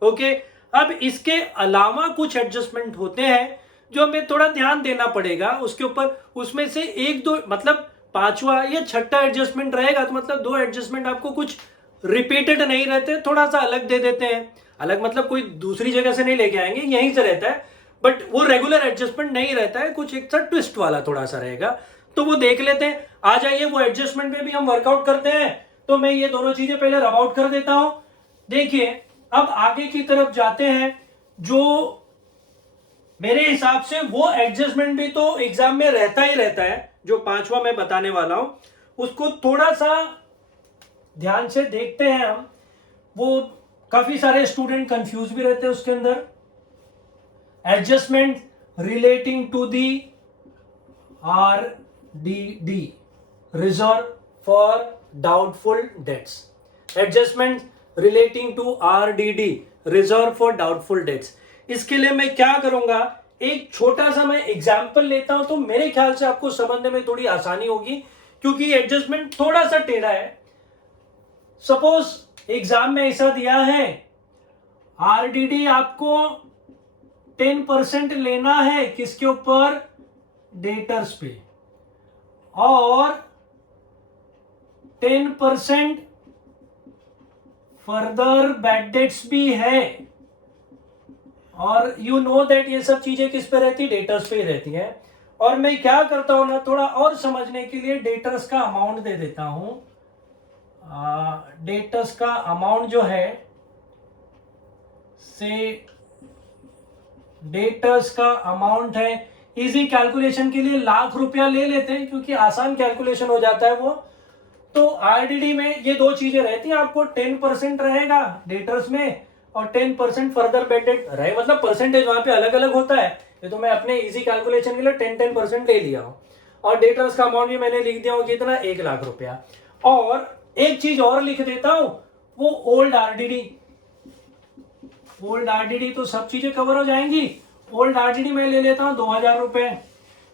ओके, अब इसके अलावा कुछ एडजस्टमेंट होते हैं जो हमें थोड़ा ध्यान देना पड़ेगा उसके ऊपर, उसमें से एक दो, मतलब 5वां या 6ठा एडजस्टमेंट रहेगा तो मतलब 2 एडजस्टमेंट आपको कुछ रिपीटेड नहीं रहते, थोड़ा सा अलग दे देते हैं। अलग मतलब कोई दूसरी जगह से नहीं लेके आएंगे, यहीं से रहता है, बट वो रेगुलर एडजस्टमेंट नहीं रहता है, कुछ एक सा ट्विस्ट वाला थोड़ा सा रहेगा, तो वो देख लेते हैं। आ जाइए वो एडजस्टमेंट में भी हम वर्कआउट करते हैं। तो मैं ये दोनों चीजें पहले रब आउट कर देता हूं। देखिए अब आगे की तरफ जाते हैं, जो मेरे हिसाब से वो एडजस्टमेंट भी तो एग्जाम में रहता ही रहता है, जो 5वां मैं बताने वाला हूं, उसको थोड़ा सा ध्यान से देखते हैं हम। वो काफी सारे स्टूडेंट कंफ्यूज भी रहते हैं उसके अंदर। Adjustment relating to the RDD, reserve for doubtful debts, adjustment relating to RDD, reserve for doubtful debts. इसके लिए मैं क्या करूंगा, एक छोटा सा मैं एग्जाम्पल लेता हूं, तो मेरे ख्याल से आपको समझने में थोड़ी आसानी होगी, क्योंकि एडजस्टमेंट थोड़ा सा टेढ़ा है। सपोज एग्जाम में ऐसा दिया है, RDD आपको 10% लेना है, किसके ऊपर, डेटर्स पे, और 10% फर्दर बैड डेट्स भी है, और यू नो दैट ये सब चीजें किस पे रहती है, डेटर्स पे ही रहती है। और मैं क्या करता हूं ना, थोड़ा और समझने के लिए डेटर्स का अमाउंट दे देता हूं। डेटर्स का अमाउंट जो है, से डेटर्स का अमाउंट है, इजी कैलकुलेशन के लिए ₹1,00,000 ले लेते हैं, क्योंकि आसान कैलकुलेशन हो जाता है वो। तो RDD में ये 2 चीजें रहती हैं, आपको 10% रहेगा डेटर्स में, और 10% फर्दर बैड डेट रहे, मतलब परसेंटेज वहां पे अलग अलग होता है। ये तो मैं अपने इजी कैलकुलेशन के लिए 10% ले लिया हूं, और डेटर्स का अमाउंट भी मैंने लिख दिया हूं, कितना, ₹1,00,000। और एक चीज और लिख देता हूं, वो ओल्ड RDD। ओल्ड RDD तो सब चीजें कवर हो जाएंगी। ओल्ड RDD में ले लेता हूं ₹2,000।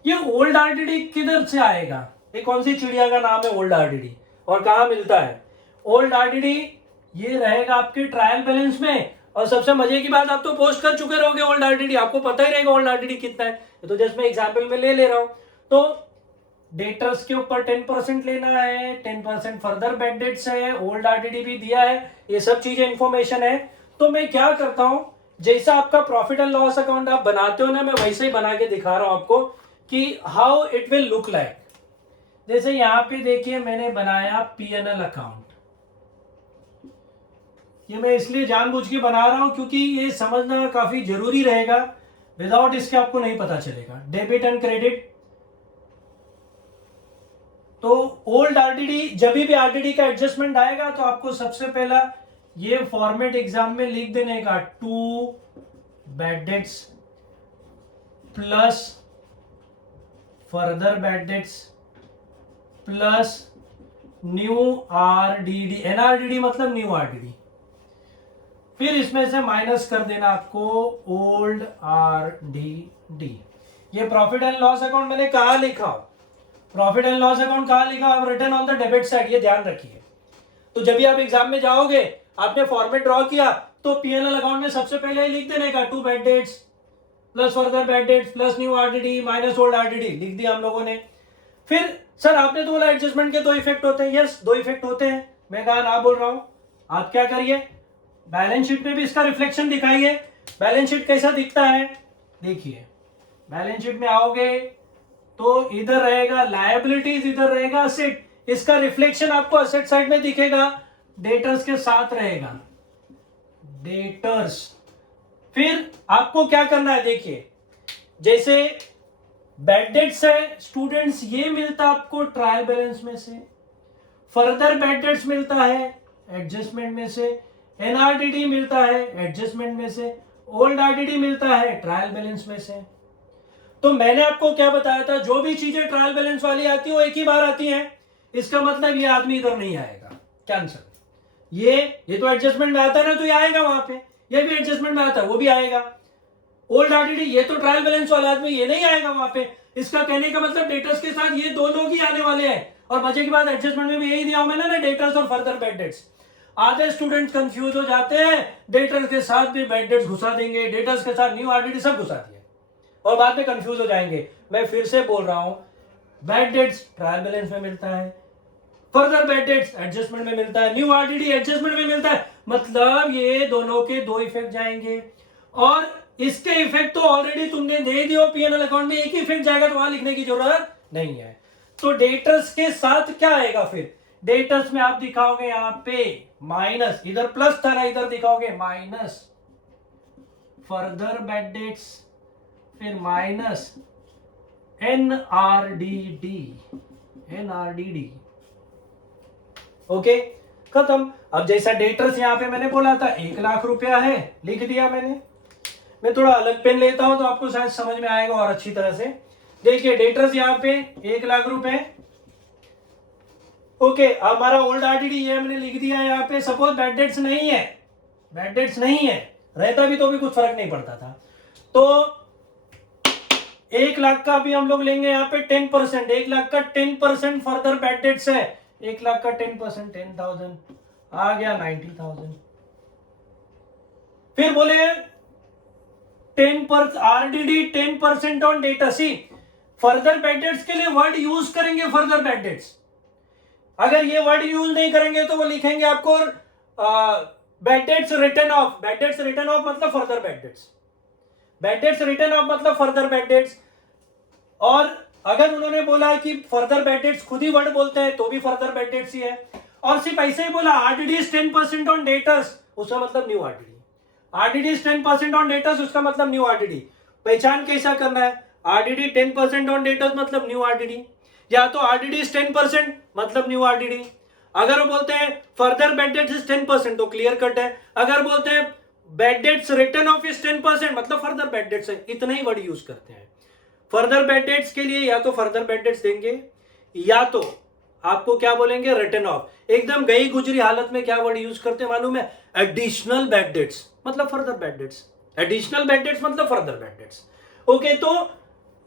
ये ओल्ड RDD किधर से आएगा, ये कौन सी चिड़िया का नाम है ओल्ड RDD, और कहां मिलता है ओल्ड RDD? ये रहेगा आपके ट्रायल बैलेंस में। और सबसे मजे की बात, आप तो पोस्ट कर चुके रहोगे ओल्ड RDD, आपको पता ही रहेगा ओल्ड RDD कितना है, तो जस्ट मैं एग्जांपल में ले रहा हूं। तो डेटर्स के ऊपर 10% लेना है, 10% फर्दर बैड डेट्स है, ओल्ड RDD भी दिया है, ये सब चीजें इंफॉर्मेशन है। तो मैं क्या करता हूं, जैसा आपका प्रॉफिट एंड लॉस अकाउंट आप बनाते हो ना, मैं वैसे ही बना के दिखा रहा हूं आपको कि how it will look like. जैसे यहां पे देखिए मैंने बनाया P&L अकाउंट, ये मैं इसलिए जानबूझ के बना रहा हूं क्योंकि ये समझना काफी जरूरी रहेगा, विदाउट इसके आपको नहीं पता चलेगा। डेबिट एंड क्रेडिट, तो ओल्ड RDD, जब भी RDD का एडजस्टमेंट आएगा तो आपको सबसे पहला ये फॉर्मेट एग्जाम में लिख देने का, 2 bad debts plus further bad dates plus new RDD, NRDD मतलब न्यू RDD, फिर इसमें से माइनस कर देना आपको ओल्ड RDD। ये प्रॉफिट एंड लॉस अकाउंट मैंने कहा लिखा, प्रॉफिट एंड लॉस अकाउंट कहा लिखा, return on the debit side, ये ध्यान रखिए। तो जब भी आप एग्जाम में जाओगे, आपने फॉर्मेट ड्रॉ किया, तो P&L अकाउंट में सबसे पहले ही लिख देने का 2 bad debts plus further bad dates plus new RDD minus old RDD, लिख दिया हम लोगों ने। फिर सर आपने तो बोला एडजस्टमेंट के 2 इफेक्ट होते हैं, यस 2 इफेक्ट होते हैं, मैं कहा ना बोल रहा हूं। आप क्या करिए, बैलेंस शीट में भी इसका रिफ्लेक्शन दिखाइए। बैलेंस शीट कैसा दिखता है, देखिए बैलेंस शीट में आओगे तो इधर रहेगा लायबिलिटीज, इधर रहेगा असेट, इसका रिफ्लेक्शन आपको असेट साइड में दिखेगा, डेटर्स के साथ रहेगा। डेटर्स। फिर आपको क्या करना है, देखिए जैसे बैड डेट्स है स्टूडेंट्स, ये मिलता आपको ट्रायल बैलेंस में से, फर्दर बैड डेट्स मिलता है एडजस्टमेंट में से, एनआरडीडी मिलता है एडजस्टमेंट में से, ओल्ड आरडीडी मिलता है ट्रायल बैलेंस में से। तो मैंने आपको क्या बताया था, जो भी चीजें ट्रायल बैलेंस वाली आती है वो एक ही बार आती हैं, इसका मतलब ये आदमी इधर नहीं आएगा, कैंसल। ये तो एडजस्टमेंट में आता है ना, तो ये आएगा वहां पे, ये भी एडजस्टमेंट में आता है वो भी आएगा। ओल्ड आरडीडी ये तो ट्रायल बैलेंस वाला आदमी, ये नहीं आएगा वहां पे। इसका कहने का मतलब डेटर्स के साथ ये दो लोग ही आने वाले हैं। और मजे की बात एडजस्टमेंट में भी यही दिया मैंने ना, डेटर्स और फर्दर बैड डेट्स। आधे स्टूडेंट्स कंफ्यूज हो जाते हैं, डेटर्स के साथ भी बैड डेट्स घुसा देंगे, डेटर्स के साथ न्यू आरडीडी सब घुसा दिए और बाद में कंफ्यूज हो जाएंगे। मैं फिर से बोल रहा हूं, बैड डेट्स ट्रायल बैलेंस में मिलता है, फर्दर बैड डेट्स एडजस्टमेंट में मिलता है, न्यू आरडीडी एडजस्टमेंट में मिलता है। मतलब ये दोनों के दो इफेक्ट जाएंगे और इसके इफेक्ट तो ऑलरेडी तुमने दे दियो पीएनएल अकाउंट में, एक ही इफेक्ट जाएगा तो वहां लिखने की जरूरत नहीं है। तो डेटर्स के साथ क्या आएगा, फिर डेटर्स में आप दिखाओगे यहां पे माइनस, इधर प्लस था ना, इधर दिखाओगे माइनस फर्दर बैड डेट्स, फिर माइनस एनआरडीडी, ओके खत्म। अब जैसा डेटर्स यहां पे मैंने बोला था 1 लाख रुपया है, लिख दिया मैंने। मैं थोड़ा अलग पेन लेता हूं तो आपको शायद समझ में आएगा और अच्छी तरह से। देखिए डेटर्स यहां पे 1 लाख रुपए, ओके। अब हमारा ओल्ड आरडीडी ये मैंने लिख दिया यहाँ पे। सपोज बैड डेट्स नहीं है, बैड डेट्स नहीं है, रहता भी तो भी कुछ फर्क नहीं पड़ता था। तो 1 लाख का भी हम लोग लेंगे यहाँ पे 10%, 1 लाख का 10% फर्दर बैड डेट्स है, 1 लाख का 10% 10,000 आ गया 90,000। फिर बोले 10% RDD 10% on debtor. See further bad debts के लिए वर्ड यूज करेंगे फर्दर बैड डेट्स, अगर ये वर्ड यूज नहीं करेंगे तो वो लिखेंगे आपको bad debts written off. Bad debts written off मतलब further bad debts, bad debts written off मतलब फर्दर बैड डेट्स। और अगर उन्होंने बोला कि फर्दर बैड डेट्स खुद ही वर्ड बोलते हैं तो भी फर्दर बैड डेट्स ही है। और सिर्फ ऐसे ही बोला आरडीडी इज 10% ऑन डेटर्स, उसका मतलब new RDD. RDD is 10% on debtors, उसका मतलब न्यू आरडीडी। पहचान कैसा करना है, आरडीडी 10% ऑन डेटर्स मतलब न्यू आरडीडी, या तो आरडीडी इज 10% मतलब न्यू आरडीडी। अगर वो बोलते हैं फर्दर बैड डेट्स इज 10% तो क्लियर कट है। अगर बोलते हैं bad debts written of is 10% मतलब फर्दर बैड डेट्स है। इतना ही वर्ड यूज करते हैं। फर्दर बैड डेट्स के लिए या तो फर्दर बैड डेट्स देंगे या तो आपको क्या बोलेंगे रिटर्न ऑफ। एकदम गई गुजरी हालत में क्या वर्ड यूज करते हैं मालूम है, एडिशनल बैड डेट्स मतलब further bad dates, additional bad debts मतलब फर्दर बैड डेट्स। ओके, तो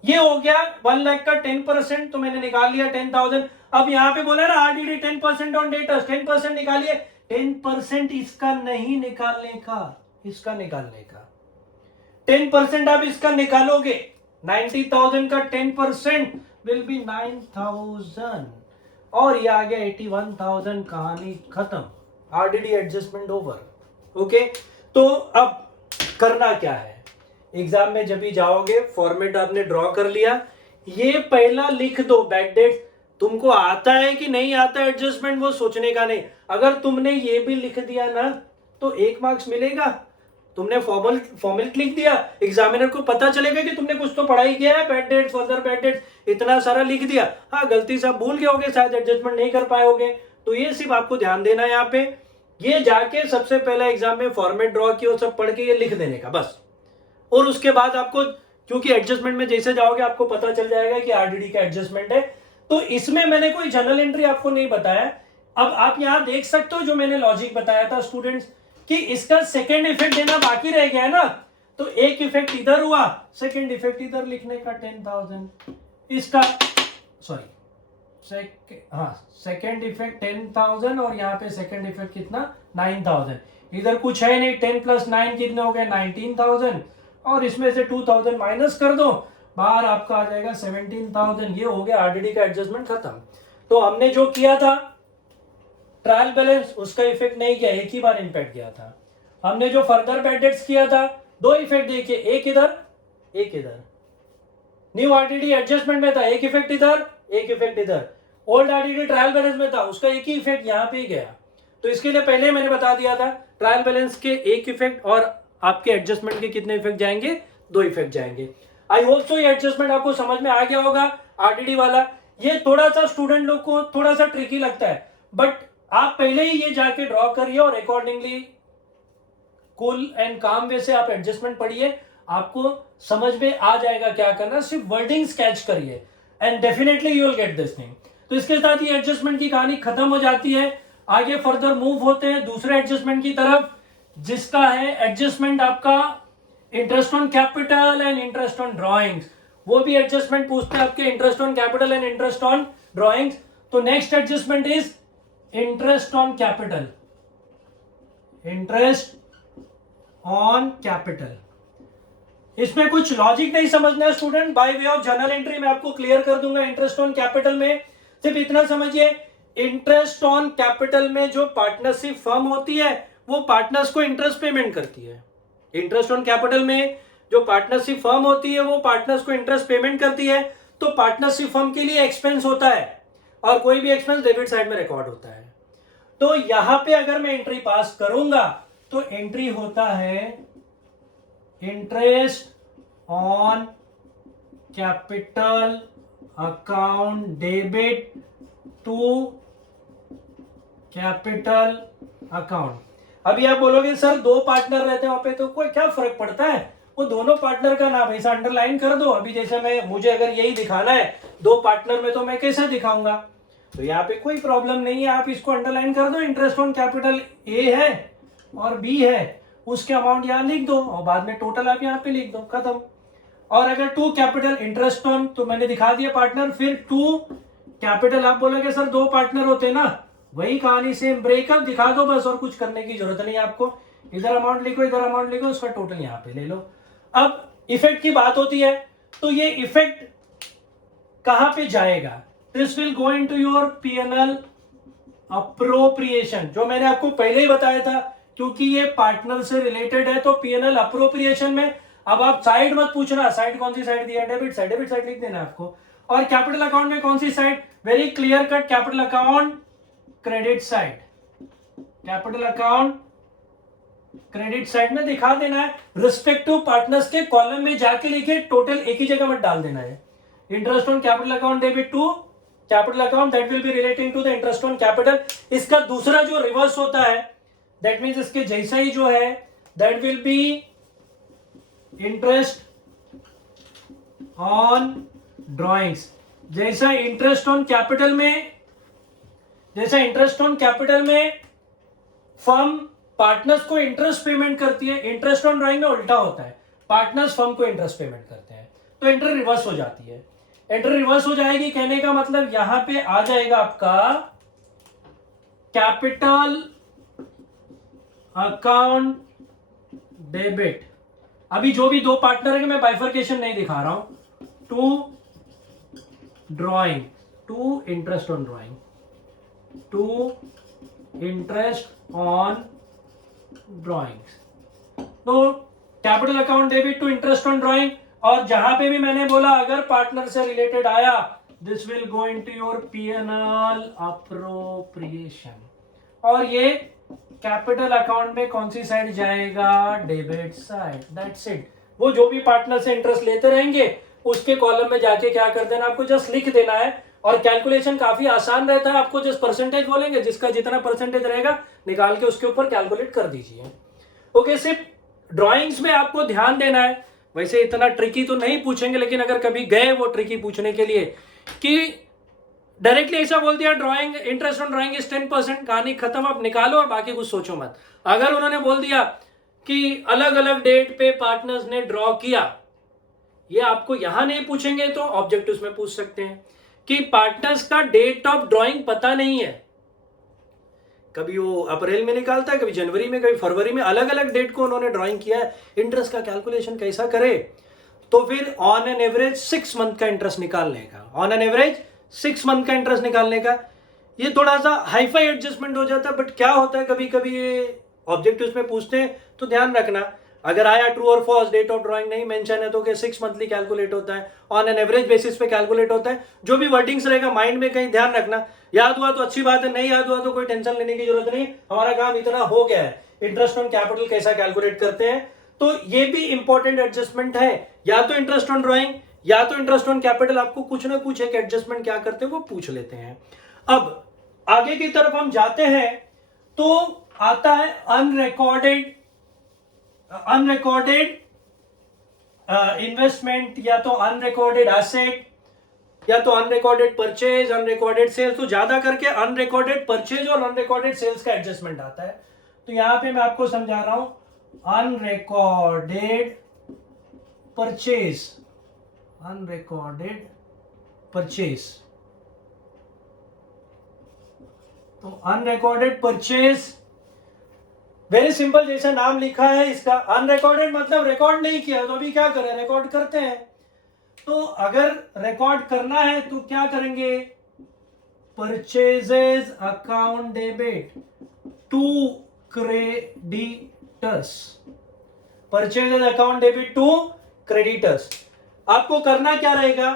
ये हो गया 1 लाख का 10%, तो मैंने निकाल लिया 10,000। अब यहां पे बोला ना आरडीडी 10% ऑन डेटर्स, 10% निकालिए। 10% इसका नहीं निकालने का, इसका निकालने का 10% आप इसका निकालोगे, 90,000 का 10% विल बी 9,000 और ये आ गया 81,000। कहानी खत्म, आरडीडी एडजस्टमेंट ओवर। ओके, तो अब करना क्या है, एग्जाम में जब भी जाओगे फॉर्मेट आपने ड्रॉ कर लिया, ये पहला लिख दो बैड डेट। तुमको आता है कि नहीं आता एडजस्टमेंट वो सोचने का नहीं, अगर तुमने ये भी लिख दिया ना तो 1 मार्क्स मिलेगा। तुमने फॉर्मेट लिख दिया, एग्जामिनर को पता चलेगा कि तुमने कुछ तो पढ़ाई किया है, bad debt further bad debt इतना सारा लिख दिया। हाँ, गलती से आप भूल गए होगे, शायद एडजस्टमेंट नहीं कर पाए होगे, तो ये सिर्फ आपको ध्यान देना है। यहाँ पे ये जाके सबसे पहला एग्जाम में फॉर्मेट ड्रॉ किया, सब पढ़ के ये लिख देने का बस। और उसके बाद आपको, क्योंकि एडजस्टमेंट में जैसे जाओगे आपको पता चल जाएगा कि आरडीडी का एडजस्टमेंट है, तो इसमें मैंने कोई जनरल एंट्री आपको नहीं बताया। अब आप यहां देख सकते हो जो मैंने लॉजिक बताया था स्टूडेंट्स, कि इसका सेकेंड इफेक्ट देना बाकी रह गया है ना, तो एक इफेक्ट इधर हुआ, सेकेंड इफेक्ट इधर लिखने का 10,000, इसका सॉरी सेकेंड इफेक्ट 10,000 और यहाँ पे सेकेंड इफेक्ट कितना 9,000। इधर कुछ है नहीं, 10 + 9 कितने हो गए 19,000 और इसमें से 2,000 माइनस कर दो, बाहर आपका आ जाएगा 17,000। ये हो गया आरडीडी का एडजस्टमेंट खत्म। तो हमने जो किया था ट्रायल बैलेंस, उसका इफेक्ट नहीं किया, एक ही बार इंपैक्ट किया था। हमने जो फर्दर बैड डेट्स किया था, 2 इफेक्ट देखिए, एक इधर एक इधर। न्यू आरडीडी एडजस्टमेंट में था, एक इफेक्ट इधर एक इफेक्ट इधर। ओल्ड आरडीडी ट्रायल बैलेंस में था, उसका एक ही इफेक्ट यहाँ पे ही गया। तो इसके लिए पहले मैंने बता दिया था ट्रायल बैलेंस के एक इफेक्ट और आपके एडजस्टमेंट के कितने इफेक्ट जाएंगे, 2 इफेक्ट जाएंगे। आई होप सो ये एडजस्टमेंट आपको समझ में आ गया होगा। आरडीडी वाला ये थोड़ा सा स्टूडेंट लोग को थोड़ा सा ट्रिकी लगता है, बट आप पहले ही ये जाके ड्रॉ करिए और अकॉर्डिंगली कूल एंड काम वे से आप एडजस्टमेंट पढ़िए, आपको समझ में आ जाएगा क्या करना। सिर्फ वर्डिंग कैच करिए and definitely you will get this thing. तो इसके साथ ये एडजस्टमेंट की कहानी खत्म हो जाती है। आगे फर्दर मूव होते हैं दूसरे एडजस्टमेंट की तरफ, जिसका है एडजस्टमेंट आपका interest on capital and interest on drawings. वो भी एडजस्टमेंट पूछते हैं आपके interest on capital and interest on drawings. तो next adjustment is interest on capital, interest on capital. इसमें कुछ लॉजिक नहीं समझना है student, by way of journal entry मैं आपको क्लियर कर दूंगा। इंटरेस्ट ऑन कैपिटल में सिर्फ इतना समझिए, इंटरेस्ट ऑन कैपिटल में जो पार्टनरशिप फर्म होती है वो पार्टनर्स को इंटरेस्ट पेमेंट करती है। इंटरेस्ट ऑन कैपिटल में जो पार्टनरशिप फर्म होती है वो पार्टनर्स को इंटरेस्ट पेमेंट करती है। तो पार्टनरशिप फर्म के लिए एक्सपेंस होता है और कोई भी एक्सपेंस डेबिट साइड में रिकॉर्ड होता है। तो यहां पे अगर मैं एंट्री पास करूंगा तो एंट्री होता है interest on capital account debit to capital account. अभी आप बोलोगे सर 2 पार्टनर रहते हैं वहां पे तो कोई क्या फर्क पड़ता है, वो दोनों पार्टनर का नाम ऐसा अंडरलाइन कर दो। अभी जैसे मुझे अगर यही दिखाना है 2 पार्टनर में तो मैं कैसे दिखाऊंगा, तो यहाँ पे कोई प्रॉब्लम नहीं है, आप इसको अंडरलाइन कर दो। इंटरेस्ट ऑन कैपिटल ए है और बी है, उसके अमाउंट यहाँ लिख दो और बाद में टोटल आप यहाँ पे लिख दो, खत्म। और अगर 2 कैपिटल इंटरेस्ट ऑन तो मैंने दिखा दिया पार्टनर, फिर 2 कैपिटल आप बोलोगे सर 2 पार्टनर होते ना, वही कहानी सेम, ब्रेकअप दिखा दो बस, और कुछ करने की जरूरत नहीं आपको। इधर अमाउंट लिखो इधर अमाउंट लिखो, उसका टोटल यहाँ पे ले लो। अब इफेक्ट की बात होती है तो ये इफेक्ट कहां पे जाएगा, this will go into your PNL appropriation, जो मैंने आपको पहले ही बताया था, क्योंकि ये पार्टनर से रिलेटेड है तो पीएनएल अप्रोप्रिएशन में। अब आप साइड मत पूछना, साइड कौन सी साइड दिया, डेबिट साइड, डेबिट साइड लिख देना आपको। और कैपिटल अकाउंट में कौन सी side, very clear cut, capital account credit side, capital account credit side में दिखा देना है। रिस्पेक्टिव पार्टनर्स के कॉलम में जाके लिखे, टोटल एक ही जगह मत डाल देना है। Interest on capital account debit to capital account that will be relating to the interest on capital. इसका दूसरा जो रिवर्स होता है दैट मींस इसके जैसा ही जो है that will B interest on drawings. जैसा इंटरेस्ट ऑन कैपिटल में फर्म पार्टनर्स को इंटरेस्ट पेमेंट करती है, इंटरेस्ट ऑन ड्राइंग में उल्टा होता है, पार्टनर्स फर्म को इंटरेस्ट पेमेंट करते हैं, तो एंट्री रिवर्स हो जाती है। एंट्री रिवर्स हो जाएगी कहने का मतलब यहां पे आ जाएगा आपका कैपिटल अकाउंट डेबिट। अभी जो भी 2 पार्टनर है मैं बाइफर्केशन नहीं दिखा रहा हूं, to drawing, to interest on drawing, to interest on drawings, तो capital account debit to interest on drawing. और जहां पे भी मैंने बोला अगर पार्टनर से रिलेटेड आया this will go into your PNL appropriation. और ये कैपिटल अकाउंट में कौन सी साइड जाएगा, डेबिट साइड, दैट्स इट। वो जो भी पार्टनर से इंटरेस्ट लेते रहेंगे उसके कॉलम में जाके क्या कर देना, आपको जस्ट लिख देना है। और कैलकुलेशन काफी आसान रहता है, आपको जस्ट परसेंटेज बोलेंगे, जिसका जितना परसेंटेज रहेगा निकाल के उसके ऊपर कैलकुलेट कर दीजिए। ओके, सिर्फ ड्राइंग्स में आपको ध्यान देना है, वैसे इतना ट्रिकी तो नहीं पूछेंगे, लेकिन अगर कभी गए वो ट्रिकी पूछने के लिए कि डायरेक्टली ऐसा बोल दिया drawing interest on drawing is 10%, कहानी खत्म, आप निकालो और बाकी कुछ सोचो मत। अगर उन्होंने बोल दिया कि अलग अलग डेट पे पार्टनर्स ने ड्रॉ किया, ये आपको यहां नहीं पूछेंगे तो ऑब्जेक्टिव्स में पूछ सकते हैं कि पार्टनर्स का डेट ऑफ ड्रॉइंग पता नहीं है, कभी वो अप्रैल में निकालता है, कभी जनवरी में, कभी फरवरी में, अलग अलग डेट को उन्होंने ड्राइंग किया है, इंटरेस्ट का कैलकुलेशन कैसा करे, तो फिर ऑन एन एवरेज 6 मंथ का इंटरेस्ट निकालने का, ऑन एन एवरेज 6 मंथ का इंटरेस्ट निकालने का। ये थोड़ा सा हाईफाई एडजस्टमेंट हो जाता है, बट क्या होता है कभी कभी ये ऑब्जेक्टिव्स में पूछते हैं तो ध्यान रखना, अगर आया ट्रू और फॉल्स, डेट ऑफ ड्राइंग नहीं मेंशन है तो 6 मंथली कैलकुलेट होता है, ऑन एन एवरेज बेसिस पे कैलकुलेट होता है। जो भी वर्डिंग्स रहेगा माइंड में कहीं ध्यान रखना, याद हुआ तो अच्छी बात है, नहीं याद हुआ तो कोई टेंशन लेने की जरूरत नहीं, हमारा काम इतना हो गया है। इंटरेस्ट ऑन कैपिटल कैसा कैलकुलेट करते हैं, तो ये भी इंपॉर्टेंट एडजस्टमेंट है, या तो इंटरेस्ट ऑन ड्रॉइंग या तो इंटरेस्ट ऑन कैपिटल, आपको कुछ ना कुछ एक एडजस्टमेंट क्या करते हैं वो पूछ लेते हैं। अब आगे की तरफ हम जाते हैं तो आता है अनरिकॉर्डेड इन्वेस्टमेंट, या तो अनरिकॉर्डेड एसेट, या तो अनरिकॉर्डेड परचेज, अनरिकॉर्डेड सेल्स। तो ज्यादा करके अनरिकॉर्डेड परचेज और अनरिकॉर्डेड सेल्स का एडजस्टमेंट आता है। तो यहां पे मैं आपको समझा रहा हूं, अनरिकॉर्डेड परचेज, अनरिकॉर्डेड परचेज। तो अनरिकॉर्डेड परचेज वेरी सिंपल, जैसा नाम लिखा है इसका, अनरिकॉर्डेड मतलब रिकॉर्ड नहीं किया, तो अभी क्या करें, रिकॉर्ड करते हैं। तो अगर रिकॉर्ड करना है तो क्या करेंगे, purchases account debit to creditors, purchases account debit to creditors. आपको करना क्या रहेगा,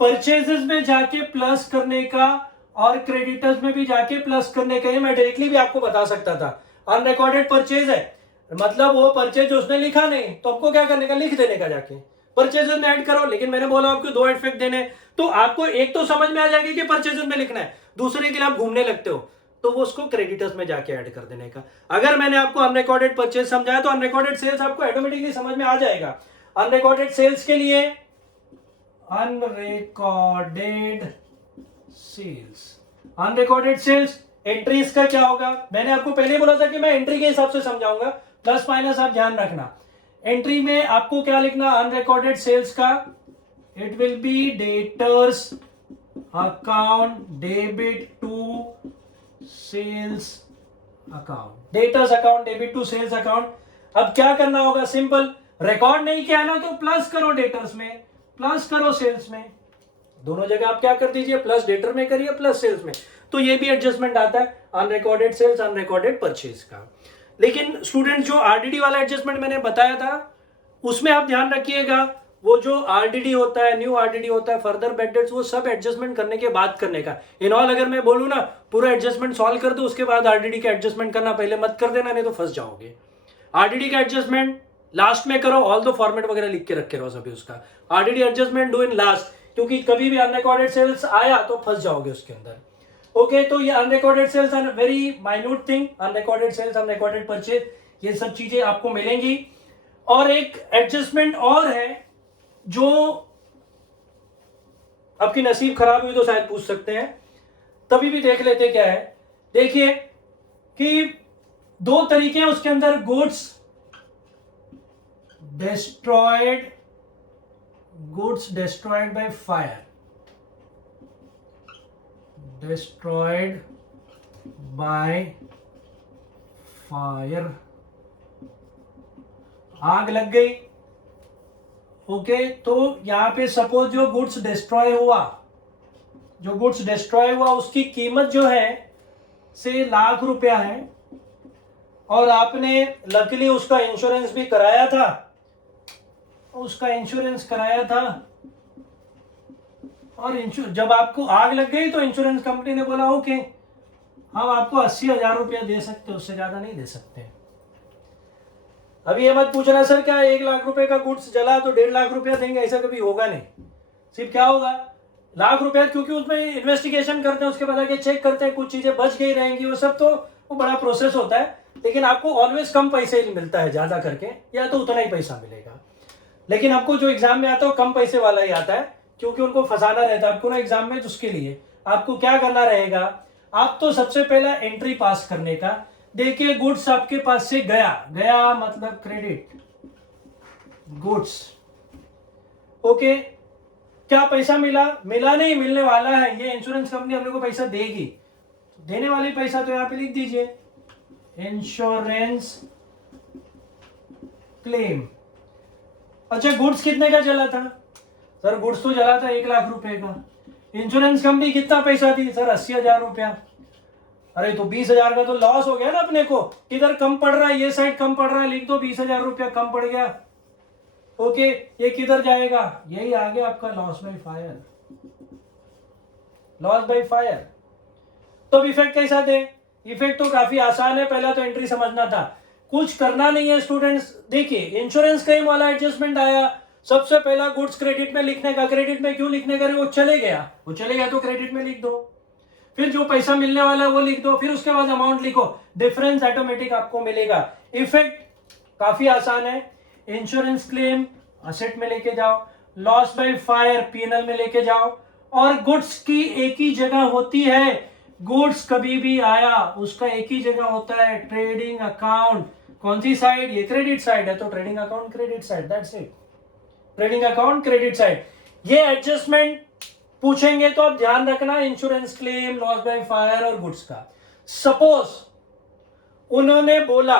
परचेजेस में जाके प्लस करने का और क्रेडिटर्स में भी जाके प्लस करने का। ये मैं डायरेक्टली भी आपको बता सकता था, अनरिकॉर्डेड परचेज है मतलब वो परचेज उसने लिखा नहीं, तो आपको क्या करने का, लिख देने का, जाके परचेजेस में ऐड करो। लेकिन मैंने बोला आपको दो इफेक्ट देने, तो आपको एक तो समझ में आ जाएगी कि परचेजेस में लिखना है, दूसरे के लिए आप घूमने लगते हो तो वो उसको क्रेडिटर्स में जाके ऐड कर देने का। अगर मैंने आपको अनरिकॉर्डेड परचेज समझाया तो अनरिकॉर्डेड सेल्स आपको ऑटोमेटिकली समझ में आ जाएगा। अनरिकॉर्डेड सेल्स के लिए unrecorded sales, unrecorded sales entries का क्या होगा, मैंने आपको पहले बोला था कि मैं एंट्री के हिसाब से समझाऊंगा, प्लस माइनस आप ध्यान रखना। एंट्री में आपको क्या लिखना, अनरिकॉर्डेड सेल्स का it will be debtors account debit to sales account, debtors account debit to sales account. अब क्या करना होगा, सिंपल, रिकॉर्ड नहीं किया ना तो प्लस करो डेटर्स में, प्लस करो सेल्स में, दोनों जगह आप क्या कर दीजिए, प्लस डेटर में करिए प्लस सेल्स में। तो ये भी एडजस्टमेंट आता है अनरिकॉर्डेड सेल्स अनरिकॉर्डेड परचेज का। लेकिन स्टूडेंट जो आरडीडी वाला एडजस्टमेंट मैंने बताया था उसमें आप ध्यान रखिएगा, वो जो आरडीडी होता है, न्यू आरडीडी होता है, फर्दर बैड डेट्स, वो सब एडजस्टमेंट करने के बाद करने का। इन ऑल अगर मैं बोलूं ना पूरा एडजस्टमेंट सॉल्व कर दो उसके बाद आरडीडी का एडजस्टमेंट करना, पहले मत कर देना नहीं तो फंस जाओगे। आरडीडी का एडजस्टमेंट लास्ट में करो, ऑल दो फॉर्मेट वगैरह लिख के रखे रहो सभी उसका, RDD adjustment do in last, क्योंकि कभी भी अनरिकॉर्डेड सेल्स आया तो फंस जाओगे उसके अंदर। ओके, तो ये unrecorded sales are very minute thing, unrecorded sales unrecorded purchase, ये सब चीजें आपको मिलेंगी। और एक एडजस्टमेंट और है जो आपकी नसीब खराब हुई तो शायद पूछ सकते हैं, तभी भी देख लेते क्या है। देखिए कि दो तरीके हैं उसके अंदर, goods destroyed by fire, destroyed by fire, आग लग गई। ओके, तो यहां पे सपोज जो गुड्स डिस्ट्रॉय हुआ उसकी कीमत जो है से ₹1,00,000 है, और आपने लकीली उसका इंश्योरेंस भी कराया था, और जब आपको आग लग गई तो इंश्योरेंस कंपनी ने बोला ओके हम आपको ₹80,000 दे सकते, उससे ज्यादा नहीं दे सकते। अभी ये मत पूछना सर क्या ₹1,00,000 का गुड्स जला तो ₹1,50,000 देंगे, ऐसा कभी होगा नहीं। सिर्फ क्या होगा, ₹1,00,000, क्योंकि उसमें इन्वेस्टिगेशन करते हैं, उसके बाद आगे चेक करते हैं, कुछ चीजें बच गई रहेंगी, वो सब तो वो बड़ा प्रोसेस होता है। लेकिन आपको ऑलवेज कम पैसे ही मिलता है ज्यादा करके, या तो उतना ही पैसा मिलेगा। लेकिन आपको जो एग्जाम में आता है कम पैसे वाला ही आता है, क्योंकि उनको फंसाना रहता है आपको ना एग्जाम में। तो उसके लिए आपको क्या करना रहेगा, आप तो सबसे पहला एंट्री पास करने का। देखिए गुड्स आपके पास से गया मतलब क्रेडिट गुड्स। ओके, क्या पैसा मिला नहीं, मिलने वाला है, ये इंश्योरेंस कंपनी अपने को पैसा देगी, देने वाली पैसा तो यहां पे लिख दीजिए इंश्योरेंस क्लेम। अच्छा, गुड्स कितने का जला था सर, गुड्स तो जला था ₹1,00,000 का, इंश्योरेंस कंपनी कितना पैसा दी सर, ₹80,000। अरे तो 20,000 का तो लॉस हो गया ना अपने को, किधर कम पड़ रहा है, ये साइड कम पड़ रहा है, लिख दो ₹20,000 कम पड़ गया। ओके, ये किधर जाएगा, यही आ गया आपका लॉस बाय फायर। तो अब इफेक्ट कैसा दे? इफेक्ट तो काफी आसान है, पहला तो एंट्री समझना था, कुछ करना नहीं है स्टूडेंट्स। देखिए इंश्योरेंस क्लेम वाला एडजस्टमेंट आया, सबसे पहला गुड्स क्रेडिट में लिखने का, क्रेडिट में क्यों लिखने का, वो चले गया तो क्रेडिट में लिख दो, फिर जो पैसा मिलने वाला है वो लिख दो, फिर उसके बाद अमाउंट लिखो, डिफरेंस ऑटोमेटिक आपको मिलेगा। इफेक्ट काफी आसान है, इंश्योरेंस क्लेम असेट में लेके जाओ, लॉस बाय फायर पीएनएल में लेके जाओ, और गुड्स की एक ही जगह होती है, गुड्स कभी भी आया उसका एक ही जगह होता है, ट्रेडिंग अकाउंट। कौन सी साइड? ये क्रेडिट साइड है, तो trading account credit side, that's it, trading account credit side. ये एडजस्टमेंट पूछेंगे तो आप ध्यान रखना, insurance claim, loss by fire और गुड्स का। सपोज उन्होंने बोला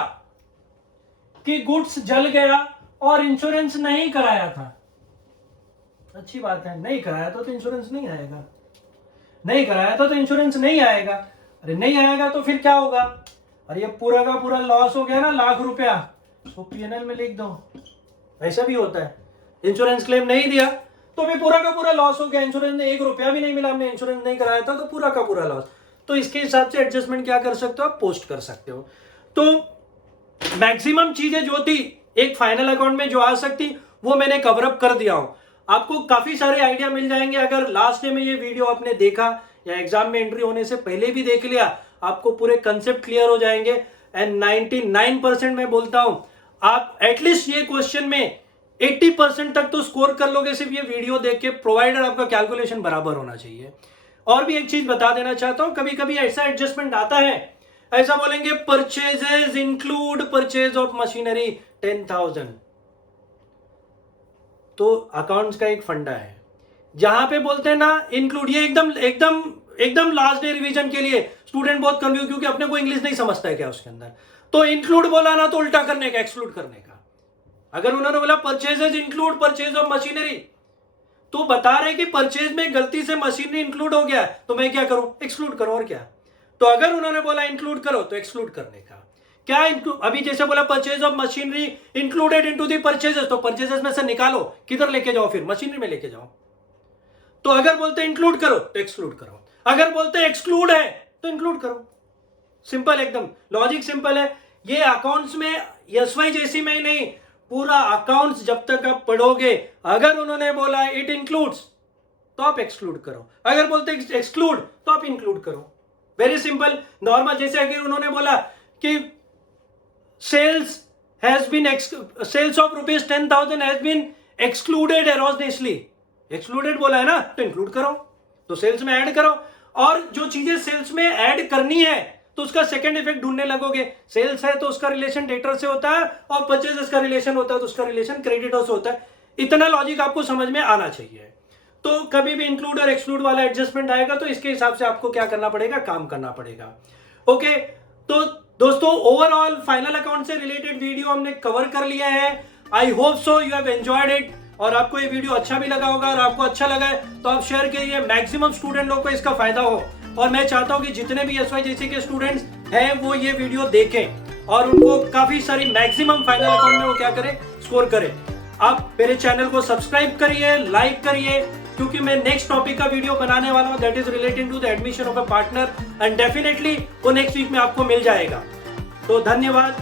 कि गुड्स जल गया और इंश्योरेंस नहीं कराया था, अच्छी बात है, नहीं कराया तो इंश्योरेंस नहीं आएगा, नहीं कराया तो इंश्योरेंस नहीं आएगा। अरे नहीं आएगा तो फिर क्या होगा? अरे ये पूरा का पूरा लॉस हो गया ना, लाख रुपया, तो पीएनएल में लिख दो। ऐसा भी होता है, इंश्योरेंस क्लेम नहीं दिया तो भी पूरा का पूरा लॉस हो गया, इंश्योरेंस ने 1 रुपया भी नहीं मिला, हमने इंश्योरेंस नहीं कराया था तो पूरा का पूरा लॉस। तो इसके हिसाब से एडजस्टमेंट क्या कर सकते हो आप? पोस्ट कर सकते हो। तो मैक्सिमम चीजें जो थी एक फाइनल अकाउंट में जो आ सकती वो मैंने कवर अप कर दिया हूं। आपको काफी सारे आइडिया मिल जाएंगे अगर लास्ट डे में ये वीडियो आपने देखा या एग्जाम में एंट्री होने से पहले भी देख लिया, आपको पूरे कंसेप्ट क्लियर हो जाएंगे। एंड 99% मैं बोलता हूं आप एटलीस्ट ये क्वेश्चन में 80% तक तो स्कोर कर लोगे सिर्फ ये वीडियो देख के, प्रोवाइडर आपका कैलकुलेशन बराबर होना चाहिए। और भी एक चीज बता देना चाहता हूं, कभी कभी ऐसा एडजस्टमेंट आता है, ऐसा बोलेंगे purchases include purchase of machinery 10,000, तो अकाउंट्स का एक फंडा है जहां पे बोलते हैं ना इंक्लूड, ये एकदम लास्ट डे रिवीजन के लिए स्टूडेंट बहुत कंफ्यूज, क्योंकि अपने को इंग्लिश नहीं समझता है क्या उसके अंदर, तो इंक्लूड बोला ना तो उल्टा करने का, एक्सक्लूड करने का। अगर उन्होंने बोला purchases include purchase of machinery, तो बता रहे कि परचेज में गलती से मशीनरी इंक्लूड हो गया, तो मैं क्या करूं? एक्सक्लूड करो, और क्या। तो अगर उन्होंने बोला इंक्लूड करो तो एक्सक्लूड करने का क्या, अभी जैसे बोला purchase of machinery included into the purchases, तो परचेजेस में से निकालो, किधर लेके जाओ? फिर मशीनरी में लेके जाओ। तो अगर बोलते इंक्लूड करो तो एक्सक्लूड करो, अगर बोलते एक्सक्लूड है तो इंक्लूड करो। सिंपल, एकदम लॉजिक सिंपल है। ये अकाउंट्स में एसवाई जैसी में ही नहीं, पूरा अकाउंट्स जब तक आप पढ़ोगे, अगर उन्होंने बोला इट इंक्लूड्स तो आप एक्सक्लूड करो, अगर बोलते एक्सक्लूड तो आप इंक्लूड करो। Very simple, normal. जैसे अगर उन्होंने बोला कि sales of rupees 10,000 has been excluded erroneously, excluded बोला है ना, तो इंक्लूड करो, तो सेल्स में ऐड करो। और जो चीजें सेल्स में ऐड करनी है तो उसका सेकंड इफेक्ट ढूंढने लगोगे। सेल्स है तो उसका रिलेशन डेटर से होता है, और परचेजेस का रिलेशन होता है तो उसका रिलेशन क्रेडिटर से होता है। इतना लॉजिक आपको समझ में आना चाहिए। तो कभी भी इंक्लूड और एक्सक्लूड वाला एडजस्टमेंट आएगा तो इसके हिसाब से आपको क्या करना पड़ेगा? काम करना पड़ेगा। ओके, तो दोस्तों ओवरऑल फाइनल अकाउंट से रिलेटेड वीडियो हमने कवर कर लिया है। I hope so you have enjoyed it, और आपको ये वीडियो अच्छा भी लगा होगा। और आपको अच्छा लगा है तो आप शेयर करिए, मैक्सिमम स्टूडेंट लोग को इसका फायदा हो। और मैं चाहता हूं कि जितने भी एसवाईजेसी के स्टूडेंट्स हैं वो ये वीडियो देखें और उनको काफी सारी मैक्सिमम फाइनल अकाउंट में वो क्या करें? स्कोर करें। आप मेरे चैनल को सब्सक्राइब करिए, लाइक करिए, क्योंकि मैं नेक्स्ट टॉपिक का वीडियो बनाने वाला हूं that is related to the admission of a partner, and definitely वो नेक्स्ट वीक में आपको मिल जाएगा। तो धन्यवाद।